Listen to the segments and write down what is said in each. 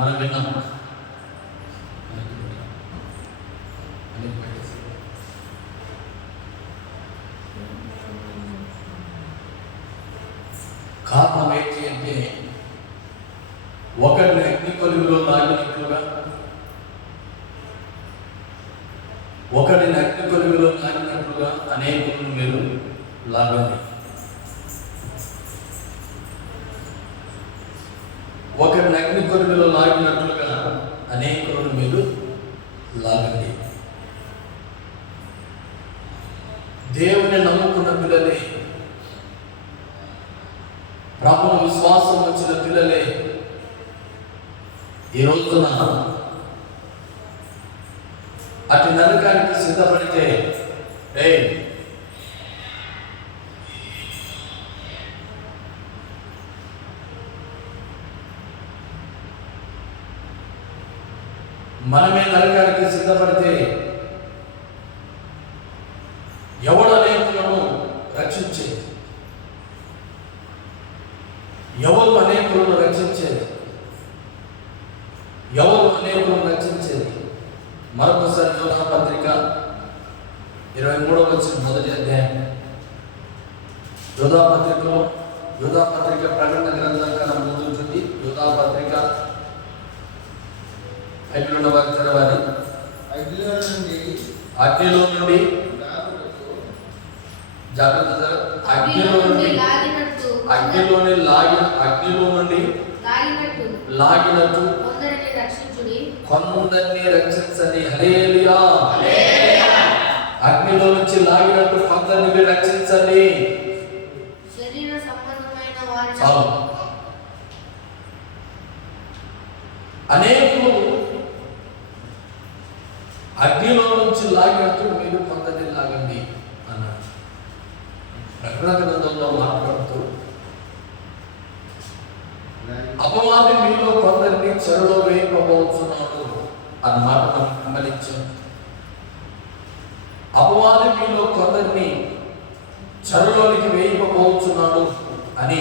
మనం విన్నాం. కారణం ఏంటి అంటే ఒకరిని అగ్ని కొలువులో లాగినట్లుగా, ఒకరిని అగ్ని కొలువులో లాగినట్లుగా అనేకులను మీరు లాగండి. ఒకరిని అగ్ని కొలువులో లాగినట్లుగా అనేకులను మీరు లాగండి. దేవుని నమ్ముకున్న పిల్లలే, ప్రభువును విశ్వాసం వచ్చిన పిల్లలే ఈ రోజున అటు నరకానికి సిద్ధపడితే మనమే నరకానికి సిద్ధపడితే ఎవడు అనేకులను రక్షించేది? ఎవరు అనేకులను రక్షించేది? ఎవరు అనేకులను రక్షించేది? మరొకసారి యోధా పత్రిక 23వ వచనం మొదటి అధ్యాయం. యోధా పత్రిక ప్రకటన గ్రంథం కన్నా ముందు ఉంటుంది. యోధా పత్రిక 5 వారి తెరవాలి. అగ్నిలో నుండి జాగ్రత్త, అగ్నిలో నుండి లాగినట్టు కొందరిని రక్షించండి. హల్లెలూయా. అగ్నిలో నుంచి లాగినట్టు కొందరిని రక్షించండి. అనేకులు అగ్నిలో నుంచి లాగినట్టు మీరు కొందరిని లాగండి అన్నారు. ప్రకటన గ్రంథంలో మాట్లాడుతూ అపవాది మీలో కొందరిని చెరలో వేయకపోతున్నాడు అన్నమాట మనం గమనించాం. అపవాది మీలో కొందరిని చెరలోనికి వేయకపోతున్నాడు అని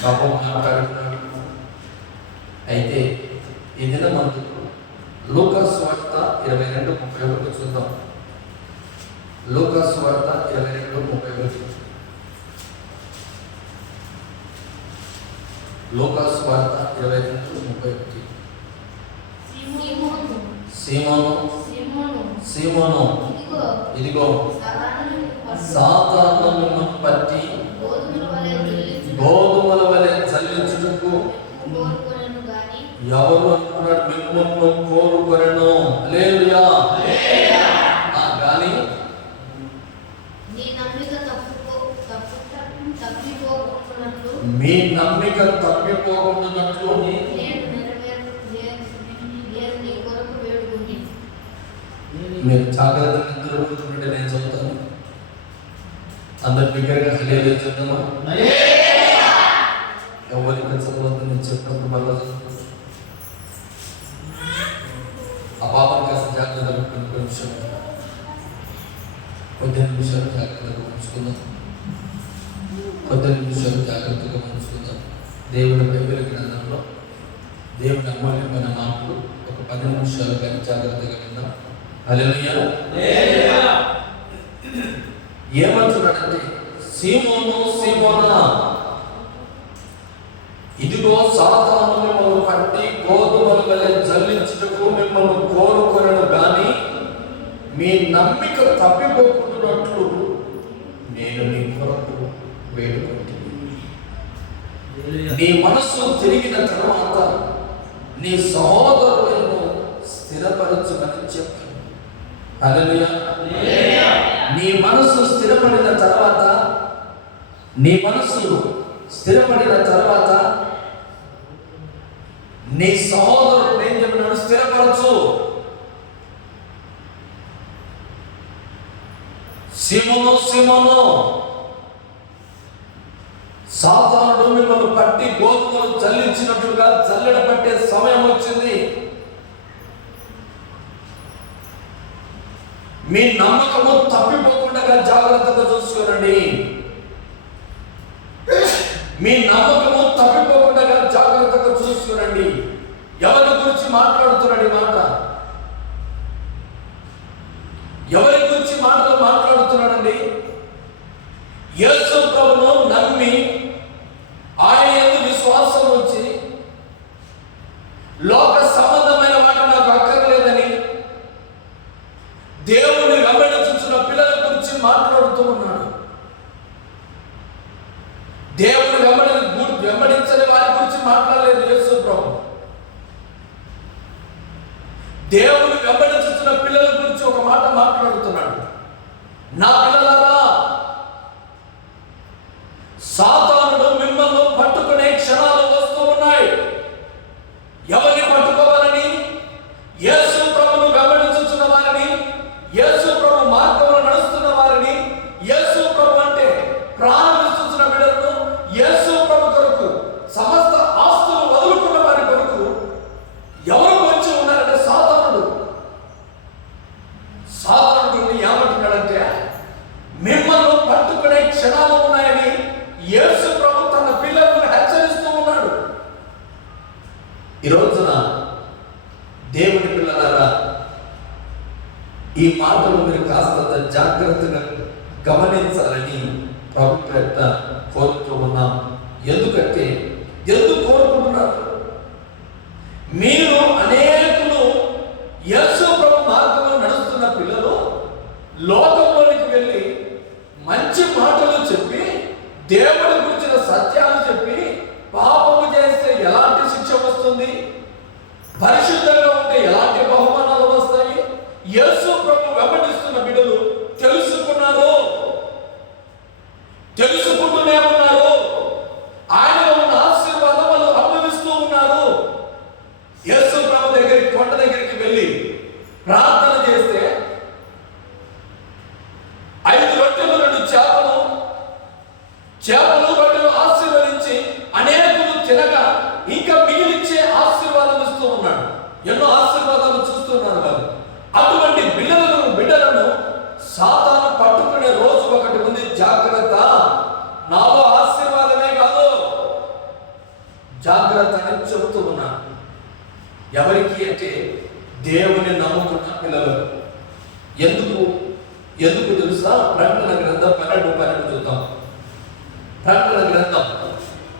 ప్రభువు మాట్లాడుతున్నాడు. అయితే ఈ దినమందు లూకా సువార్త 22:31 చూద్దాం. లూకా సువార్త 22:31. లూకా సువార్త 22:31. సీమోను ఇదిగో సాతానును పట్టి గోధుమల వలె చల్లించుటకు ఎవరు అనుకున్నాడు? మిమ్మల్ని కోరుకొనెను. హల్లెలూయా. కానీ మీ నమ్మిక తప్పిపోకుండానట్లు మీరు జాగ్రత్తగా నిద్రపోతుంటే నేను చదువుతాను. అందరు బిగ్గరగా హల్లెలూయా చెప్తాను. ఎవరికి చదవద్దు నేను చెప్పినప్పుడు మళ్ళా చదువుతాను. ఆ పాపం కాస్త జాగ్రత్తగా కొద్ది నిమిషాలు జాగ్రత్తగా ఉంచుకుందాం. దేవుని బైబిల్ గ్రంథంలో దేవుని అమూల్యమైన మాటలు ఒక 10 నిమిషాలు కానీ జాగ్రత్తగా విందాం. హల్లెలూయా. ఏమంటున్నాడంటే, సీమోనా ఇదిగో సాతాను మిమ్మల్ని పట్టి గోధుమల వలె జల్లించుటకు మిమ్మల్ని కోరుకొనెను గాని మీ నమ్మిక తప్పిపోకుండానట్లు నేను నీ కొరకు వేడుకుంటున్నాను. నీ మనస్సు తిరిగిన తర్వాత నీ సహోదరులను స్థిరపరచుమని చెప్పాను. హల్లెలూయా. నీ మనస్సు స్థిరపడిన తర్వాత నీ సహోదరుడు ఏం చెప్పినాడు? స్థిరపరచు. సీమోను సాతానుడు మిమ్మల్ని పట్టి గోధుమలు చల్లించినట్లుగా చల్లడ పట్టే సమయం వచ్చింది. మీ నమ్మకము తప్పిపోకుండా జాగ్రత్తగా చూసుకోనండి. మీ నమ్మకము తప్పిపోకుండా జాగ్రత్తగా చూసుకోనండి. ఎవరి గురించి మాట్లాడుతున్నాడు ఈ మాట? ఎవరి గురించి మాటలు మాట్లాడుతున్నాడండి? యేసు ప్రభువును నమ్మి ఆయన యందు విశ్వాసం ఉంచి లోక సంబంధమైన వాటి నాకు అక్కర్లేదని దేవుని వెంబడించుచున్న పిల్లల గురించి మాట్లాడుతూ ఉన్నాడు. దేవుని వెంబడించని వారి గురించి మాట్లాడలేదు యేసు ప్రభు. దేవుని వెంబడించుతున్న పిల్లల గురించి ఒక మాట మాట్లాడుతున్నాడు. నా పిల్లలారా, సాతానుడు మిమ్మల్ని పట్టుకునే క్షణాలు వస్తూ ఉన్నాయి. ఎవరిని పట్టుకోవాలని? యేసు ప్రభువును వెంబడించుచున్న వారిని, యేసు ప్రభు మార్గంలో నడుస్తున్న వారిని, యేసు ప్రభు అంటే ప్రారంభిస్తున్న బిడ్డలను, యేసు ప్రభు కొరకు సమస్త ఆస్తులు వదులుకున్న వారి కొరకు ఎవరు వచ్చి ఉన్నారంటే సాతానుడు. సాతానుడు ఏమంటున్నాడంటే, మిమ్మల్ని పట్టుకునే క్షణాలు ఉన్నాయని యేసు ప్రభు తన పిల్లలను హెచ్చరిస్తూ ఉన్నాడు. ఈ రోజున దేవుని పిల్లలారా, ఈ మాటలు మీరు కాస్త జాగ్రత్తగా గమనించాలని ప్రభు పేరిట కోరుతూ ఉన్నాం. ఎందుకంటే ఎందుకు కోరుకుంటున్నారు? మీరు అనేకులు యేసు ప్రభు మార్గంలో నడుస్తున్న పిల్లలు లోకంలోనికి వెళ్ళి మంచి మాటలు చెప్పి, దేవుడి గురించిన సత్యాలు చెప్పి, పాపము చేస్తే ఎలాంటి శిక్ష వస్తుంది, పరిశుద్ధంగా ఉంటే ఎలాంటి బహుమానాలు వస్తాయి, యేసు ప్రభు వెంబడిస్తున్న బిడ్డలు తెలుసుకున్నారు, తెలుసుకుంటూనే ఉన్నారు. ఆయనలో ఉన్న ఆశీర్వాదములు అనుభవిస్తూ ఉన్నారు. యేసు ప్రభు దగ్గరికి, కొండ దగ్గరికి వెళ్ళి ప్రార్థన చేస్తే 5 రొట్టెలు 2 చేపలు ఆశీర్వదించి అనేకులు తినగా ఇంకా మిగిలిచ్చే ఆశీర్వాదం ఇస్తూ ఉన్నాడు. ఎన్నో ఆశీర్వాదాలు చూస్తున్నారు వారు. అటువంటి బిడ్డలను సాతాను పట్టుకునే రోజు ఒకటి ఉంది. జాగ్రత్త, నాలో ఆశీర్వాదమే కాదు, జాగ్రత్త అని చెబుతూ ఉన్నాను. ఎవరికి అంటే దేవుని నమ్ముకున్న పిల్లలు. ఎందుకు తెలుసా? ప్రకటన గ్రంథం 12 చూద్దాం. ప్రకటన గ్రంథం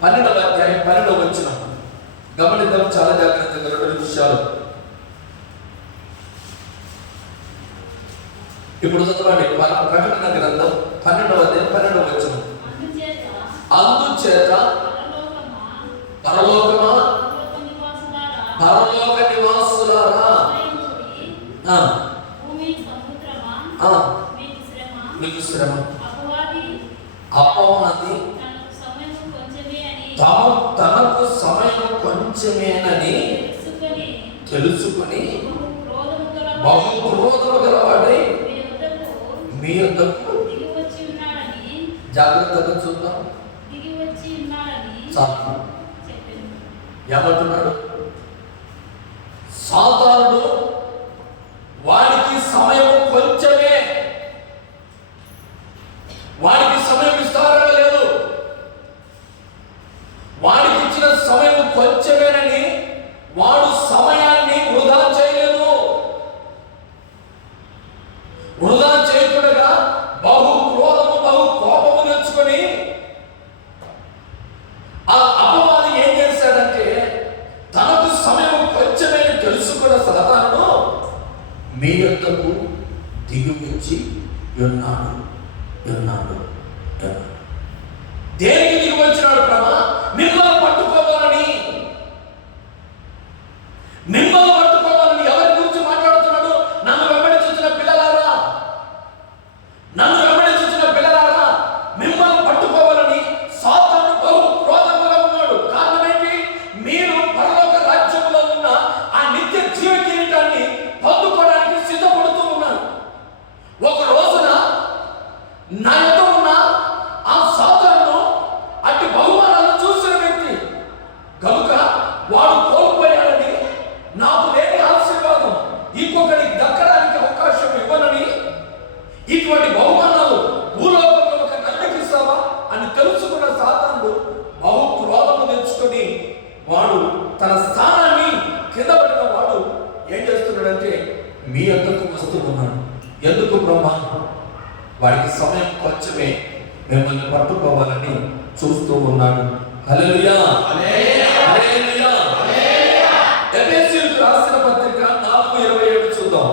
12వ అధ్యాయం 12వ వచనం గమనిద్దాం చాలా జాగ్రత్తగా. 2 నిమిషాలు ఇప్పుడు చదవండి. ప్రకటన గ్రంథం 12వ అధ్యాయం 12వ వచనం. అందుచేత పరలోకమా, పరలోక నివాసులారా, మీకు శ్రమ, అపవాది తనకు సమయం కొంచెమేనని తెలుసుకుని బహు క్రోధము గలవాడై మీ యొద్దకు, జాగ్రత్తగా చూద్దాం, ఏమంటున్నాడు? సాతానుడు వాడికి సమయం కొంచెమే, వాడికి సమయం విస్తారంగా లేదు, వాడికి ఇచ్చిన సమయం కొంచెమేనని వాడు సమయాన్ని వృధా చేయలేదు. వృధా చేయకుండా బహు క్రోధము, బహు కోపము తెచ్చుకొని ఆ అపవాది ఏం చేశాడంటే, తనకు సమయం కొంచెమే తెలుసుకున్న సాతానుడు మీ యొద్దకు దిగి వచ్చి ఉన్నాడు. దేనికి దిగి వచ్చినాడు ప్రభా? మిమ్మల్ని పట్టుకోవాలని. ఎవరి గురించి మాట్లాడుతున్నాడు? నన్ను వెంబడించిన పిల్లలారా, మిమ్మల్ని పట్టుకోవాలని సాతాను బహు క్రోధముగా ఉన్నాడు. కారణం ఏంటి? మీరు పరలోక రాజ్యంలో ఉన్న ఆ నిత్య జీవ కిరీటాన్ని పొందుకోవడానికి సిద్ధపడుతూ ఉన్నారు. ఒక రోజున నా యొక్క ఉన్న ఆ సాతాను మీ యొద్దకు వస్తూ ఉన్నాడు. ఎందుకు బ్రహ్మ? వాడికి సమయం కొంచెమే, మిమ్మల్ని పట్టుకోవాలని చూస్తూ ఉన్నాడు. హల్లెలూయా, హల్లెలూయా. ఎఫెసీయులకు రాసిన పత్రిక 4:27 చూద్దాం.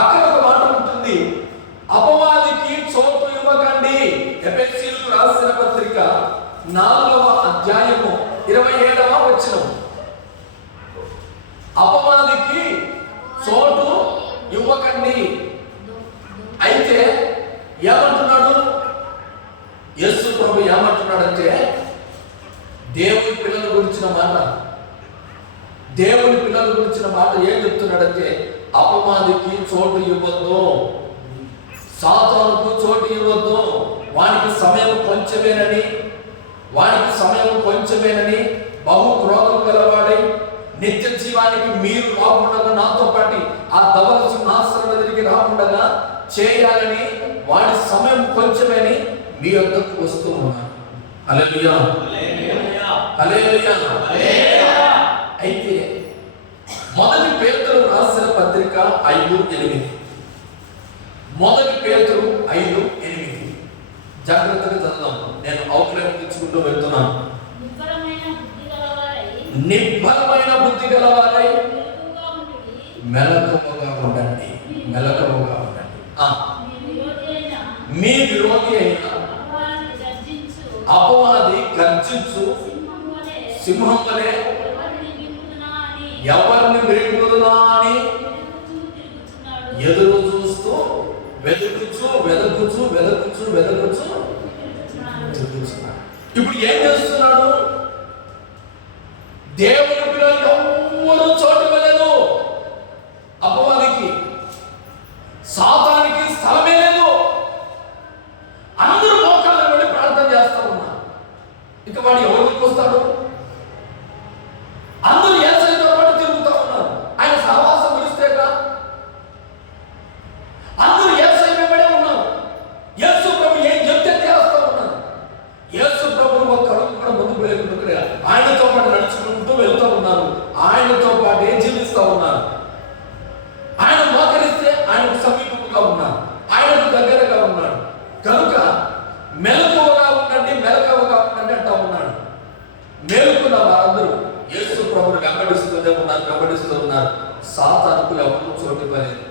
అక్కడ ఒక మాట ఉంటుంది, అపవాదికి చోటు ఇవ్వకండి. ఎఫెసీయులకు రాసిన పత్రిక 4:27 అపవాదికి చోటు ఇవ్వకండి. అయితే ఏమంటున్నాడు యేసు ప్రభు? ఏమంటున్నాడంటే దేవుని పిల్లల గురించిన మాట, దేవుని పిల్లల గురించిన మాట ఏం చెప్తున్నాడంటే, అపవాదికి చోటు ఇవ్వద్దు, సాతానుకు చోటు ఇవ్వద్దు. వానికి సమయం కొంచెమేనని, బహు క్రోధం గలవాడై నిత్య జీవానికి మీరు రాకుండా నాతో పాటు ఆ ధవల సింహాసనం ఎదురికి రాకుండా చేయాలని వాడి సమయం కొంచెమని మీ వద్దకు వస్తూ ఉన్నాను. హల్లెలూయా, హల్లెలూయా. అయితే మొదటి పేతురు రాసిన పత్రిక 5:8, మొదటి పేతురు 5:8 జాగ్రత్తగా చదువుదాం. నేను అవుట్లైన్ తెచ్చుకుంటూ వెళ్తున్నాను. నిబ్బరమైన బుద్ధి గలవారై మెలకువగా ఉండండి. మీ విరోధి అయిన అపవాది గర్జించు సింహం వలె ఎవరిని మృంగుదునా అని ఎదురు చూస్తూ వెదకుచు తిరుగుతున్నాడు. ఇప్పుడు ఏం చేస్తున్నాడు? దేవుని పిల్లలు ఎవ్వరూ చోటు ఇవ్వలేదు. అపవాదికి, సాతానికి స్థలమే లేదు. అందరూ మోకాళ్ళ వెళ్ళి ప్రార్థన చేస్తా ఉన్నారు. ఇక వాడు ఎవరికి వస్తాడు? అందరూ యేసయ్యతో పాటు తిరుగుతా ఉన్నారు. ఆయన సహవాసం పిలిస్తేగా అందరూ యేసయ్య వెంబడే ఉన్నారు. యేసు ప్రభు ఏం చెప్తే చేస్తా ఉన్నారు. యేసు ప్రభువు ఒక్క అడుగు కూడా ముందుకు వెళ్ళకుండా ఆయనతో పాటు నడుచుకుంటూ వెళ్తూ ఉన్నారు. ఆయనతో పాటు జీవిస్తూ ఉన్నారు. ఆయన మోకరిస్తే ఆయనకు సమీపముగా ఉన్నారు, ఆయనకు దగ్గరగా ఉన్నాడు. కనుక మెలకువగా ఉండండి అంటా ఉన్నాడు. మేలుకున్న వారందరూ యేసు ప్రభువుని వెంబడిస్తూ ఉన్నారు. సాతానుకు ఎవరు చోటు ఇవ్వలేదు.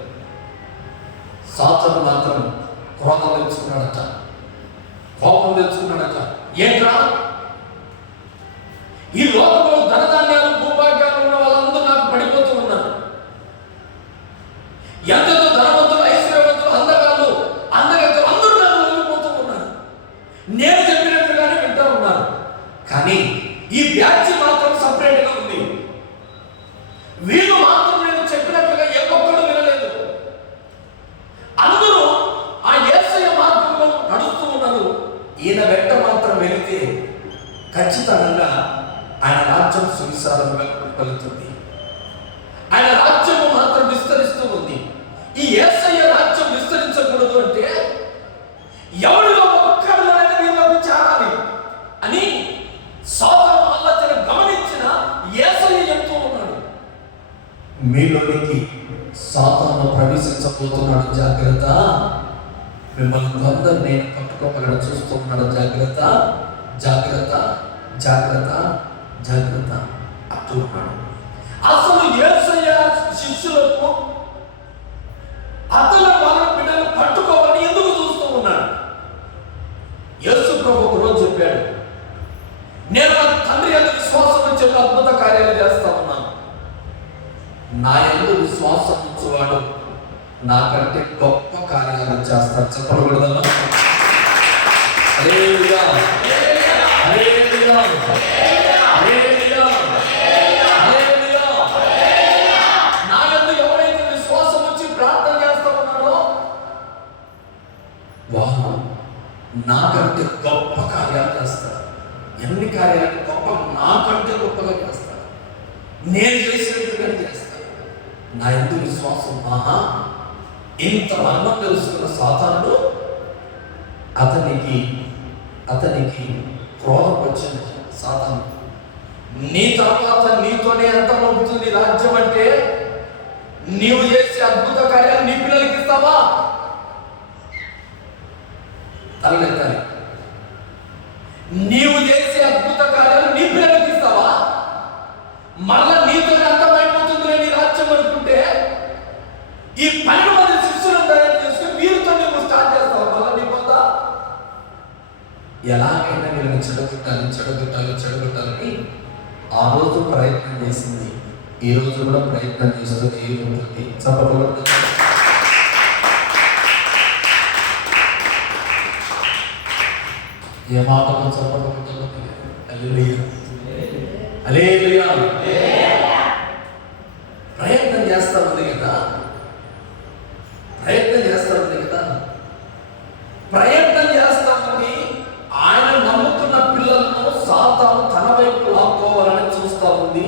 సాతాను మాత్రం కోపం తెచ్చుకున్నాడట. ఏంట్రా, ఈ లోకంలో ధనధాన్యాలు భూభాగ్యాలు ఉన్న వాళ్ళందరూ నాకు పడిపోతూ ఉన్నారు. ఎంతతో ధనవంతులు, ఐశ్వర్యవంతులు, అందగత్తలు అందరూ నాకు వెళ్ళిపోతూ ఉన్నారు. నేను చెప్పినట్టుగానే వింటూ ఉన్నారు. కానీ ఈ బ్యాచ్ మాత్రం సపరేట్ గా ఉంది. వీళ్ళు మాత్రం నేను చెప్పినట్టుగా ఏ ఒక్కడు వినలేదు. అందరూ ఆ యేసయ్య మార్గంలో నడుస్తూ ఉన్నారు. ఈయన వెంట మాత్రం వెళితే ఖచ్చితంగా ఆయన రాజ్యం సువిశాలంగా వెళుతుంది. ఆయన రాజ్యము మాత్రం విస్తరిస్తూ ఉంది. ఈ యేసయ్య రాజ్యం విస్తరించకూడదు అంటే ఎవరిలో ఒక్కరిలోనైనా వీళ్ళకి చేరాలి అని సాతాను ఆలోచన గమనించిన యేసయ్య చెప్తూ ఉన్నాడు, మీలోనికి సాతాను ప్రవేశించబోతున్నాడు, జాగ్రత్త. మిమ్మల్ని కొందరు నేను పట్టుకోగలను చూస్తూ ఉన్నాడు, జాగ్రత్త అంటున్నాడు. అసలు యేసయ్య శిష్యులకు అతల వాళ్ళ బిడ్డలు పట్టుకోవాలని ఎందుకు చూస్తూ ఉన్నాడు? యేసు ప్రభు ఒక రోజు చెప్పాడు, నేను నా తండ్రి యందు విశ్వాసం ఉంచి అద్భుత కార్యాలు చేస్తా ఉన్నాను. నా యందు విశ్వాసం ఉంచువాడు నాకంటే గొప్ప కార్యాలు చేస్తాడు. చెప్పకూడదన్నా? హల్లెలూయా, హల్లెలూయా, హల్లెలూయా, హల్లెలూయా. నా యందు ఎవరైతే విశ్వాసం ఉంచి ప్రార్థన చేస్తా ఉన్నాడో వారు నాకంటే గొప్ప కార్యాలు చేస్తారు. ఎన్ని కార్యాలు గొప్ప, నాకంటే గొప్పగా చేస్తారు. నేను చేసినట్టుగానే చేస్తాను. నా యందు విశ్వాసం. ఇంత మర్మం తెలుసుకున్న సాతానుడు అతనికి క్రోధం వచ్చింది. సాతాను, నీ తర్వాత నీతోనే అంతమవుతుంది రాజ్యం అంటే, నీ తలెత్తాలి. నీవు చేసే అద్భుత కార్యాలు నీ పిల్లలకి ఇస్తావా? మళ్ళా నీతో అర్థమైపోతుంది నీ రాజ్యం అనుకుంటే ఈ 12 మంది శిష్యులను తయారు చేసుకుని వీరితో నువ్వు స్టార్ట్ చేస్తావు. మళ్ళా నీ పొందా ఎలాగైనా వీళ్ళని చెడగొట్టాలని ఆ రోజు ప్రయత్నం చేసింది. ఈ రోజు కూడా ప్రయత్నం చేస్తుంది. ఉంటుంది చెప్పబడుతుంది. ఏ మాటతో చెప్పబడుతుందో తెలియదు. హల్లెలూయా. ప్రయత్నం చేస్తా ఉంది కదా. ప్రయత్నం చేస్తా ఉంది. ఆయన నమ్ముతున్న పిల్లలను సాతాను తన వైపు లాక్కోవాలని చూస్తా ఉంది.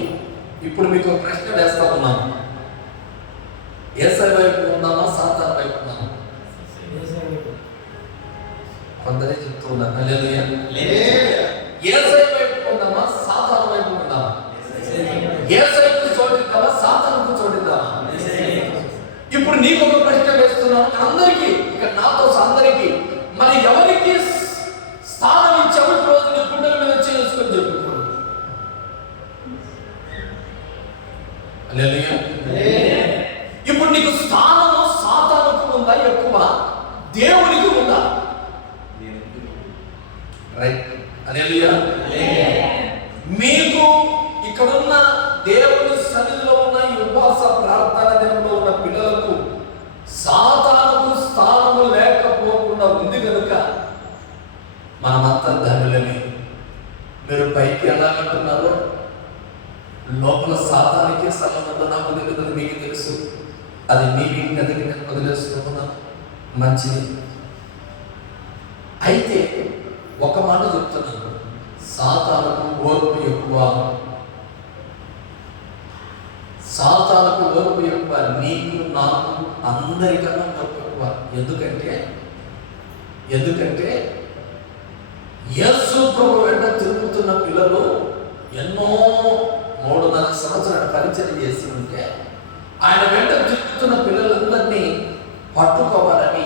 ఇప్పుడు మీకు ఒక ప్రశ్న వేస్తా ఉన్నాను. యేసయ్య వైపు ఉందామా, సాతాను వైపు ఉందామా? కొందరే చెప్తూ ఉన్నారు. హల్లెలూయా. యేసయ్య వైపు ఉందామా, సాతాను వైపు ఉందామా? యేసయ్యకు చోటిద్దామా, సాతానుకు చోటిద్దామా? ఇప్పుడు నీకు ఒక ప్రశ్న వేస్తున్నాను, అందరికీ, ఇక్కడ నాతో అందరికీ. మరి ఎవరికి స్థానం ఇచ్చావు? రోజు నీ గుండెల మీద చేసుకొని చెప్పుకో. హల్లెలూయా. ఇప్పుడు నీకు స్థానము సాతానుకు ఉందా ఎక్కువ, దేవునికి ఉందా? రైట్. హల్లెలూయా. మీకు ఇక్కడున్న దేవుని సన్నిధిలో ఉన్న ఈ ఉపవాస ప్రార్థన దినంలో ఉన్న పిల్లలకు సాతానుకు స్థానము లేకపోకుండా ఉంది కనుక మనమంతా ధనులని. మీరు పైకి ఎలాగంటున్నారో లోపల సాతానికి స్థలం ఉందో నాకు తెలియదు, మీకు తెలుసు. అది మీ గదికి నేను వదిలేస్తున్నాను. మంచిది. అయితే ఒక మాట చెప్తున్నాను, సాతానుకు ఓర్పు ఎక్కువ. సాతానుకు ఓర్పు ఎక్కువ. నీకు, నాకు, అందరికన్నా ఓర్పు ఎక్కువ. ఎందుకంటే యేసు ప్రభు వెంట తిరుగుతున్న పిల్లలు ఎన్నో 3.5 సంవత్సరాలు పరిచయం చేసి ఉంటే ఆయన వెంట తిరుగుతున్న పిల్లలందరినీ పట్టుకోవాలని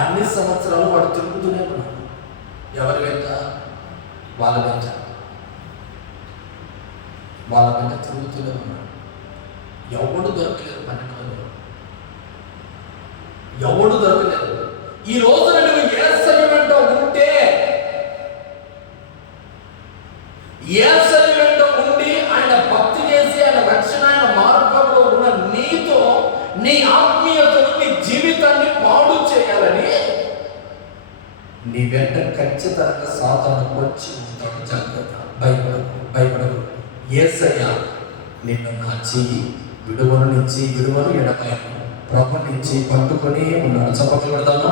అన్ని సంవత్సరాలు వాడు తిరుగుతూనే ఉన్నాడు. ఎవరి వెంట? వాళ్ళ వెంట తిరుగుతూనే ఉన్నాడు. ఎవడు దొరకలేదు. 12 మందిలో ఎవడు దొరకలేదు. ఈ రోజున నువ్వు యేసయ్య వెంట ఉంటే, యేసయ్య వెంట ఉండి ఆయన భక్తి చేసి ఆయన రక్షణ ఆయన మార్గంలో ఉన్న నీతో నీ ఆత్మీయతను, నీ జీవితాన్ని పాడు చేయాలని నీ వెంట ఖచ్చితంగా సాతాను వచ్చి ఉంటాడు. జాగ్రత్త. భయపడకు. యేసయ్య నిన్ను నా చెయ్యి విడువను ఎడపాయను ప్రభు నుంచి పట్టుకొని ఉన్నాడు. చప్పట్లు పెడతాను.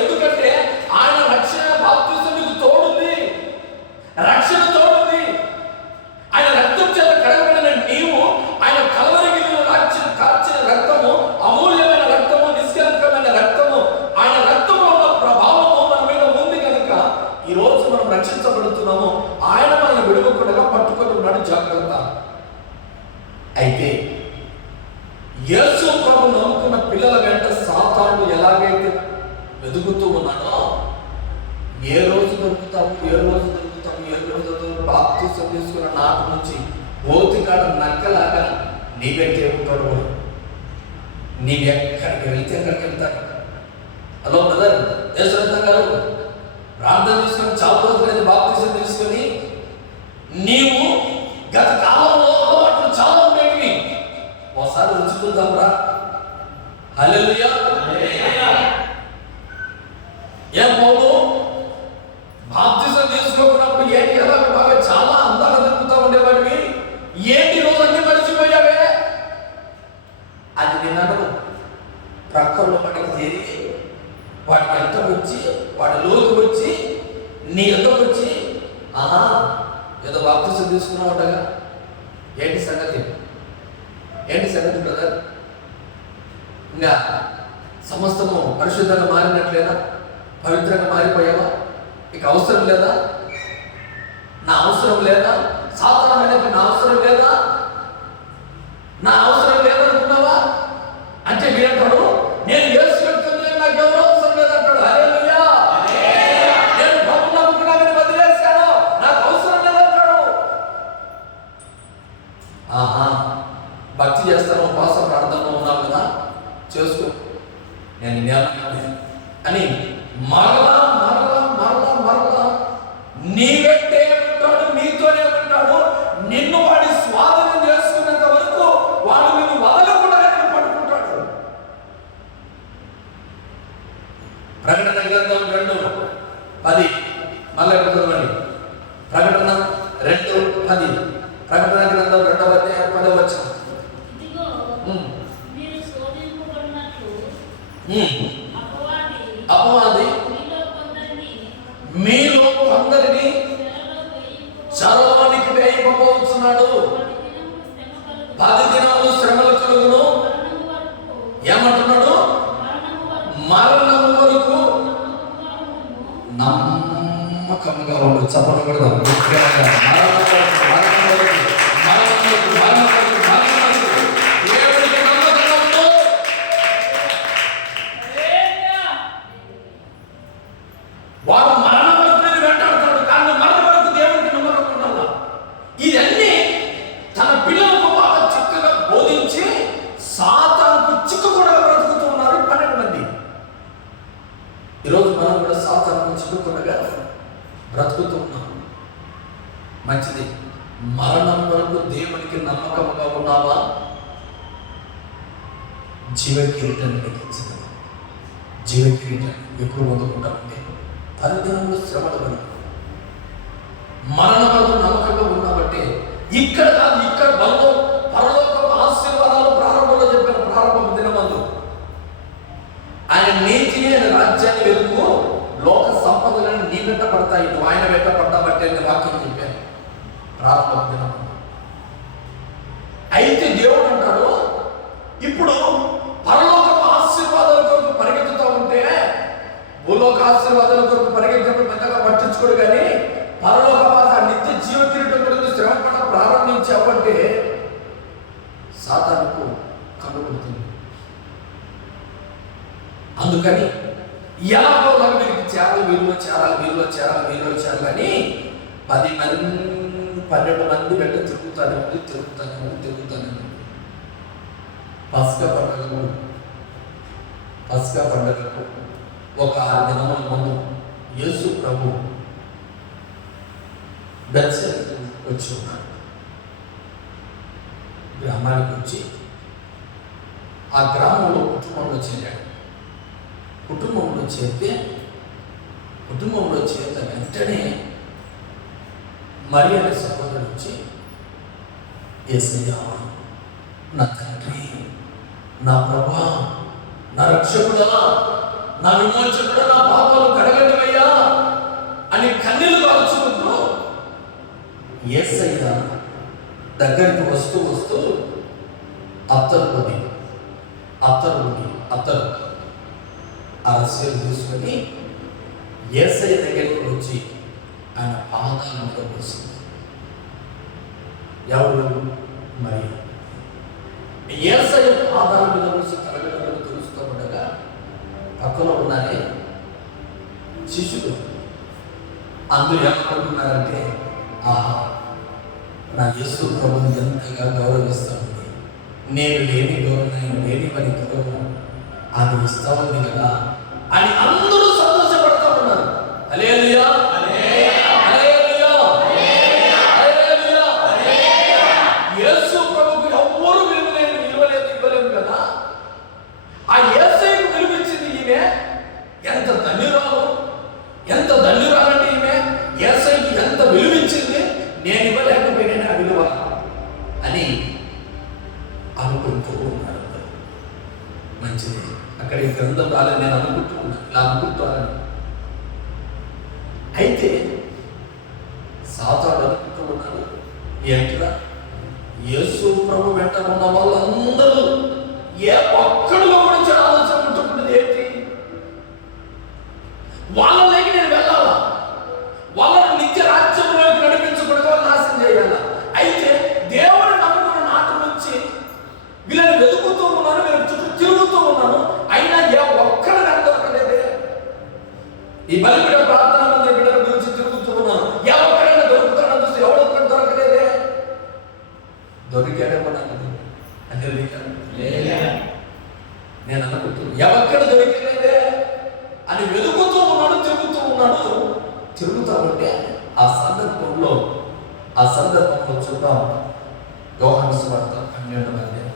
ఎందుకంటే ఆయన రక్షణ బాప్తిజం నీకు తోడుంది, రక్షణ తోడుంది. ఆయన రక్తం చేత కడగబడిన నీవు, ఆయన కలవరిగిరిలో కార్చిన రక్తము, అమూల్యమైన రక్తము, నిష్కలంకమైన రక్తము, ఆయన రక్తంలో ఉన్న ప్రభావము మన మీద ఉంది కనుక ఈ రోజు మనం రక్షించబడుతున్నాము. ఆయన మనల్ని విడవకుండా పట్టుకొని ఉన్నాడు. జాగ్రత్త. అయితే యేసు ప్రభు నమ్ముకున్న పిల్లల వెంట సాతాను ఎలాగైతే వెతుకుతూ ఉన్నాడో, ఏ రోజు దొరుకుతాము బాప్తిసం తీసుకున్న నాటి నుంచి భౌతికాడ నక్కలాగా నీ వెంటే ఉంటాడు. నీవు ఎక్కడికి వెళ్తే అక్కడికి వెళ్తాడు. హలో బ్రదర్, యేసురత్నం గారు, ప్రార్థన తీసుకొని చాలా రోజులైతే బాప్తిసం తీసుకొని నీవు గత కాలంలో అలవాట్లు చాలా ఉండేవి, ఒకసారి రుచుకుందాం రా. హల్లెలూయా. ఏం పౌలు, బాప్తిసం తీసుకోకున్నప్పుడు ఏంటి ఎలా బాగా చాలా అందాలు దొరుకుతా ఉండేవాడివి, ఏంటి రోజు అన్ని మర్చిపోయావే? అది నిన్నను ప్రక్కల్లో వాడికి చేరి వాడికి ఎంత వచ్చి వాడి లోకి వచ్చి నీ ఎదురు వచ్చి ఏదో బాప్తిసం తీసుకున్నావుటగా. ఏంటి సంగతి బ్రదర్? ఇంకా సమస్తము పరిశుద్ధంగా మారినట్లేనా? పవిత్రంగా మారిపోయావా? ఇక అవసరం లేదా? నా అవసరం లేదా? సాధారణమైన నా అవసరం లేదా? 10. మళ్ళీ ఎప్పుడు చదవండి. ప్రకటన 2:10. ప్రకటన గ్రంథం 2వ అధ్యాయం 10వ వచనం. అపవాది మీలో కొందరిని చెరలోనికి వేయకపోతున్నాడు. 10 దినములు శ్రమలు కలుగును. ఏమంటున్నాడు? మరణం వరకు నమ్మకంగా ఉండు. చప్పట్లు కొడదాం. వాడు మరణం వరకు నేను వెంటాడుతాడు, కానీ మరణం వరకు దేవుడికి నమ్మకం ఉండాలి. ఇవన్నీ తన పిల్లలకు బాగా చిక్కగా బోధించి సాతానుకు చిక్కుకుండా బ్రతుకుతూ ఉన్నారు 12 మంది. ఈరోజు మనం కూడా సాతానుకు చిక్కుకుండా బ్రతుకుతూ ఉన్నాం. మంచిది. మరణం వరకు దేవునికి నమ్మకంగా ఉన్నావా? జీవ కిరీటాన్ని ఎక్కించదు. జీవ కిరీటాన్ని ఎప్పుడు పొందుకుంటామంటే 10 దినములు శ్రమల వరకు, మరణ వరకు నమ్మకంగా ఉన్నామంటే ఇక్కడ కాదు, ఇక్కడ బలం పరలోక ఆశీర్వాదాలు ప్రారంభంలో చెప్పిన ప్రారంభ దినమందు ఆయన నీతిని, ఆయన రాజ్యాన్ని వెతుకు, లోక సంపదలను నీ వెంట పడతాయి, నువ్వు ఆయన వెంట పడ్డాబట్టే వాక్యం చెప్పాను ప్రారంభ దినం. అయితే దేవుడు అంటాడు, ఇప్పుడు పరలోక ఆశీర్వాదాల కొరకు పరిగెత్తుతూ ఉంటే భూలోక ఆశీర్వాదాల కొరకు పరిగెత్తడం పెద్దగా పట్టించుకోడు, కానీ పరలోక నిత్య జీవ కిరీటం గురించి శ్రమ పడ ప్రారంభించావంటే సాతానుకు కనుగొడుతుంది. అందుకని ఎలాగో వీరికి చేరాలి, వీరిలో చేరాలి, వీరిలో చేరాలి, వీరిలో చేరాలని 10 మంది 12 మంది వెంట తిరుగుతానే ఉంది. పస్కా పండుగకు ఒక 6 దినముల ముందు యేసు ప్రభు బెత్సెదాకు వచ్చి ఉన్నాడు. గ్రామానికి వచ్చి ఆ గ్రామంలో కుటుంబంలో చేరాడు. కుటుంబంలో చేరిన వెంటనే మరి అనే సహోదరుడు వచ్చి, యేసయ్యా, నా తండ్రి, నా ప్రభువా, నా రక్షకుడా, నా విమోచకుడా, నా పాపాలు కడగండివయ్యా అని కన్నీళ్లు కాల్చుకుంటూ యేసయ్య దగ్గరికి వస్తూ అత్తరు అరసేలు తీసుకొని యేసయ్య దగ్గరికి వచ్చి ఆయన పాదాల మీద పోసింది. ఎవరు? మరి యేసయ్య పాదాల మీద పోసి తలగడలు తెలుస్తూ ఉండగా పక్కన ఉన్నారే శిష్యులు అందరూ ఏమనుకుంటున్నారంటే, ఆహా, నా యేసు ప్రభుని ఎంతగా గౌరవిస్తుంది, నేను లేని గౌరవం ఆమె ఇస్తా ఉంది కదా అని అందరూ సంతోషపడుతూ ఉన్నారు. హల్లెలూయా, హల్లెలూయా, హల్లెలూయా. యేసు ప్రభుకు ఎవ్వరూ ఇవ్వలేము కదా. ఆ యేసయ్యకు విలువించింది ఈమె. ఎంత ధన్యురాలంటే ఈమె యేసయ్యకి ఎంత విలువించింది, నేను ఇవ్వలేకపోయినా ఆ విలువ అని అనుకుంటూ ఉన్నాడు. మంచిది. అక్కడ ఈ గ్రంథం రాలేదు, నేను అనుకుంటున్నాను. అయితే సాతాను అనుకుంటూ ఉన్నాడు, ఏంటిరా, యేసు ప్రభు వెంట ఉన్న వాళ్ళందరూ ఏ ఒక్కడిలో గురించి ఆలోచన ఉంటున్నది ఏంటి? వాళ్ళలోకి నేను వెళ్ళాలా, వాళ్ళను నిత్య రాజ్యంలోకి నడిపించకుండా నాశనం చేయాలా? అయితే దేవుడు నమ్ముకున్న నాటి నుంచి వీళ్ళని వెతుకుతూ ఉన్నాను, వీళ్ళ చుట్టూ తిరుగుతూ ఉన్నాను, అయినా ఏ ఒక్కడు నాకు దొరకలేదే. ఈ బలిపీడ ప్రార్థన మందిర బిడ్డల గురించి తిరుగుతూ ఉన్నాను, ఏ ఒక్కడైనా దొరుకుతాడని చూస్తే ఎవడొక్కడు దొరకలేదే. దొరికాడేమో నాకు అంటే నేను అనుకుంటున్నాను, ఎవక్కడ దొరికలేదే అని వెతుకుతూ ఉన్నాడు, తిరుగుతూ ఉంటే ఆ సందర్భంలో చూద్దాం. యోహాను సువార్త 12వ అధ్యాయం.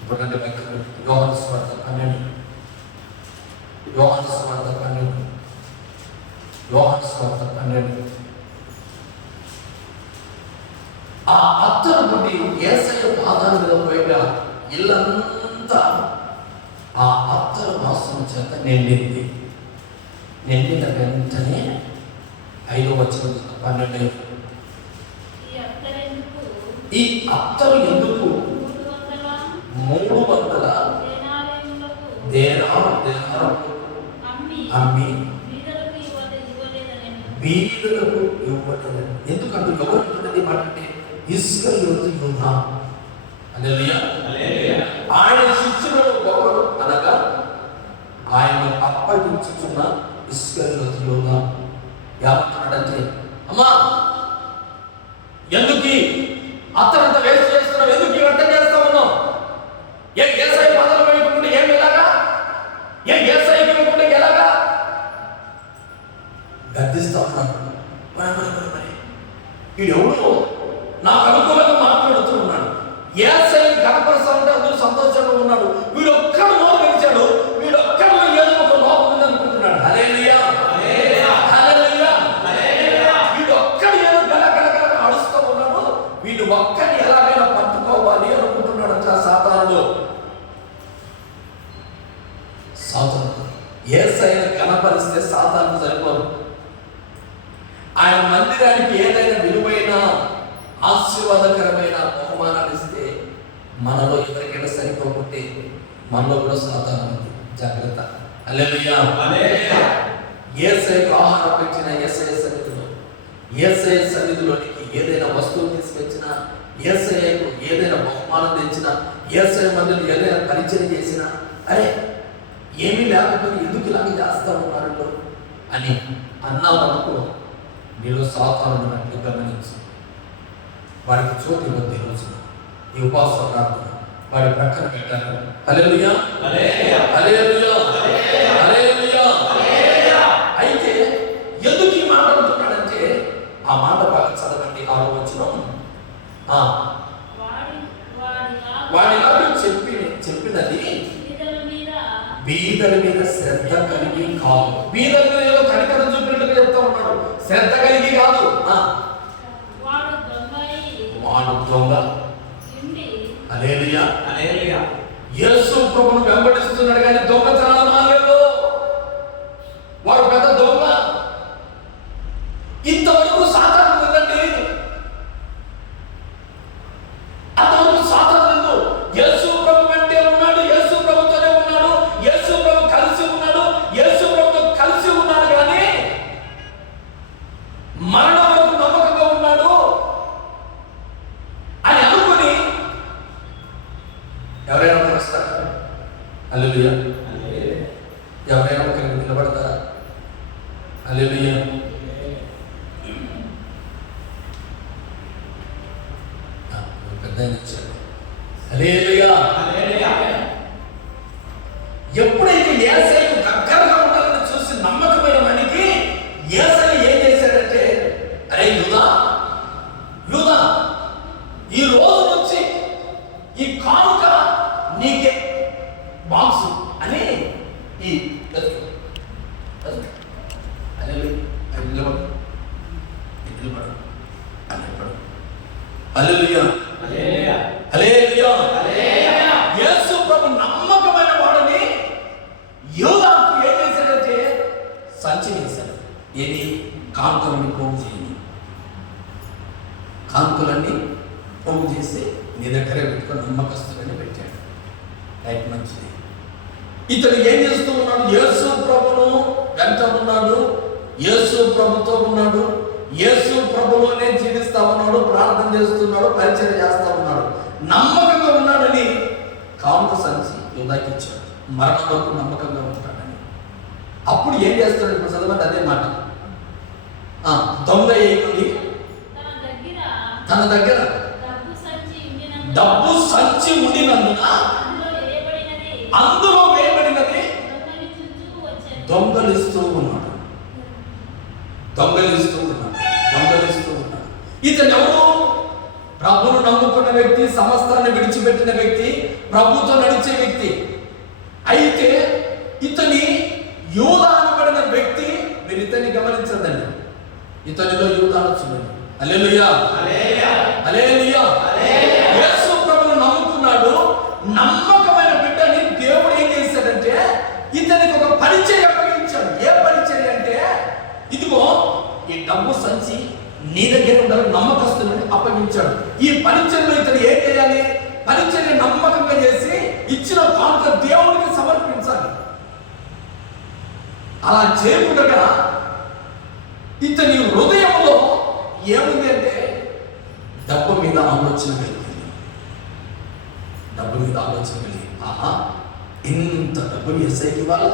ఇప్పుడంటే యోహాను సువార్త 12. యోహాను సువార్త 12. ఆ అత్తరు నుండి యేసయ్య పాదాల మీద పోయిగా ఇల్లంతా ఆ అత్తరు వాసన చేత నిండింది. నిండిన వెంటనే 5వ వచనం 12. ఈ అత్తరు ఎందుకు 300 దేనారం అమ్మి బీదలకు ఇవ్వలేదని. ఎందుకంటే ఎవరు మాట అంటే ఇస్కరియోతు యూదా. హల్లెలూయా. ఆయన శిష్యులలో ఒకడు అనగా ఆయన అప్పగించుచున్న ఇస్కరియోతు యూదా ఏమంటున్నాడంటే, అమ్మా ఎందుకు అతనంత వేస్ట్ చేస్తున్నావు, ఎందుకు వంట చేస్తా ఉన్నావు, ఏ యేసయ్య పాదాలు వేయకుండా ఏమి ఎలాగా, ఏ యేసయ్య వేయకుండా ఎలాగా గద్దిస్తా ఉన్నాడు. వీడెవడు నాకు అనుకూలంగా మాట్లాడుతూ ఉన్నాడు, యేసయ్య కనపరుస్తా ఉంటే అందరూ సంతోషంగా ఉన్నాడు, వీడు ఒక్కడు నోరు తెరిచాడు, వీడు ఒక్కడు ఏదో ఒక లోపం ఉంది అనుకుంటున్నాడు. హల్లెలూయా, హల్లెలూయా. వీడు ఒక్కడు ఏదో గలగలగా అడుస్తూ ఉన్నాడు, వీడు ఒక్కడిని ఎలాగైనా పట్టుకోవాలి అనుకుంటున్నాడు. సాతానుడు యేసయ్యను కనపరిస్తే సాతాను సరిపోదు. ఆయన మందిరానికి ఏదైనా విలువైన ఆశీర్వాదకరమైన బహుమానాలు ఇస్తే మనలో ఎవరికైనా సరిపోకుంటే మనలో కూడా సాతాను ఉంది. జాగ్రత్త. హల్లెలూయా. యేసయ్యకు ఆహారం పెట్టిన యేసయ్య సన్నిధిలోనికి ఏదైనా వస్తువు తీసుకొచ్చినా, యేసయ్యకు ఏదైనా బహుమానం తెచ్చినా, యేసయ్య మందిని ఏదైనా పరిచయం చేసినా, అరే ఏమీ లేకపోతే ఎందుకు ఇలాగ చేస్తా ఉన్నారు అని అన్నామనుకో, నీలో సాతాను ఉన్నట్లు గమనించు. వాడికి చోటు ఇవ్వద్దు. ఈరోజు ఈ ఉపవాస ప్రార్థన వాడి ప్రక్కన పెట్టారు. హల్లెలూయా, హల్లెలూయా, హల్లెలూయా. అయితే ఎందుకు ఈ మాట అంటున్నాడంటే, ఆ మాట బాగా చదవండి. 6వ వచనం. వాడి చెప్పినది బీదల మీద శ్రద్ధ కలిగి కాదు. బీదల మీద ఏదో కనికరం చూపినట్టుగా చెప్తా ఉన్నాడు, శ్రద్ధ కలిగి కాదు. వాడు దొంగ. హల్లెలూయా, హల్లెలూయా. యేసు ప్రభువును వెంబడిస్తున్నాడు కానీ దొంగతనాలు మానలేదు. వాడు పెద్ద దొంగ. ఇంతవరకు సాతాను ఉందండి, అంతవరకు సాతాను లేదు. యేసు ప్రభు వెంటే ఉన్నాడు, యేసు ప్రభుతోనే ఉన్నాడు, యేసు ప్రభు కలిసి ఉన్నాడు, యేసు ప్రభుతో కలిసి ఉన్నాడు. కానీ మరణం వరకు నమ్మకంగా ఉన్నాడు అని అనుకుని ఎవరైనా వస్తారా? హల్లెలూయా. ఎవరైనా ఒకరికి నిలబడతారా? హల్లెలూయా. హల్లెలూయా. ఎప్పుడైతే యేసయ్యకు దగ్గరగా ఉండాలని చూసి నమ్మకమైన వానికి యేసయ్య ఏం చేశాడంటే, అరే యూదా, యూదా, ఈ రోజు నుంచి ఈ కానుక నీకే బాక్స్ అని ఈ హల్లెలూయా, హల్లెలూయా. యేసు ప్రభు నమ్మకమైన వాడని యూదాకు ఏం చేశాడంటే సంచి వేశాడు. ఏది? కానుకలన్నీ పోగు చేయండి, కానుకలన్నీ పోగు చేసి నీ దగ్గరే పెట్టుకొని నమ్మకస్తులని పెట్టాడు. రైట్, మంచిది. ఇతడు ఏం చేస్తూ ఉన్నాడు? యేసు ప్రభును వెంట ఉన్నాడు, యేసు ప్రభుతో ఉన్నాడు, యేసు ప్రభులోనే జీవిస్తా ఉన్నాడు, ప్రార్థన చేస్తున్నాడు, పరిచయం చేస్తా ఉన్నాడు, నమ్మకంగా ఉన్నాడని కానుక సంచి యూదాకి ఇచ్చాడు. మరణం వరకు నమ్మకంగా ఉంటాడని. అప్పుడు ఏం చేస్తాడు? ఇప్పుడు చదవండి అదే మాట. దొంగ ఏమి తన దగ్గర డబ్బు సంచి ఉండినందున అందులో వేయబడినది దొంగలిస్తూ ఉన్నాడు, దొంగలిస్తూ ఉన్నాడు, దొంగలిస్తూ ఉన్నాడు. ఇతను ఎవరు? ప్రభువును నమ్ముకున్న వ్యక్తి, సమస్తాన్ని విడిచిపెట్టిన వ్యక్తి, ప్రభుతో నడిచే వ్యక్తి. అయితే ఇతని యూదా అనబడిన వ్యక్తి, మీరు ఇతన్ని గమనించండి, ఇతనిలో యూదా వచ్చిందండి. హల్లెలూయా, హల్లెలూయా. యేసు ప్రభువును నమ్ముకున్నాడు. నమ్మకమైన బిడ్డని దేవుడు ఏం చేశాడంటే ఇతనికి ఒక పరిచయం అప్పగించాడు. ఏ పరిచయం అంటే, ఇదిగో ఈ డబ్బు సంచి నీ దగ్గర ఉండాలి, నమ్మకస్తుని అప్పగించాడు. ఈ పరిచయంలో ఇతను ఏం చేయాలి? పరిచయం నమ్మకంగా చేసి ఇచ్చిన కానుక దేవునికి సమర్పించాలి. అలా చేయకుండా ఇతని హృదయంలో ఏముంది అంటే డబ్బు మీద ఆలోచన కలిగింది. డబ్బు మీద ఆలోచన కలిగింది. ఆహా, ఇంత డబ్బు ఎస్ఐకి ఇవ్వాలా,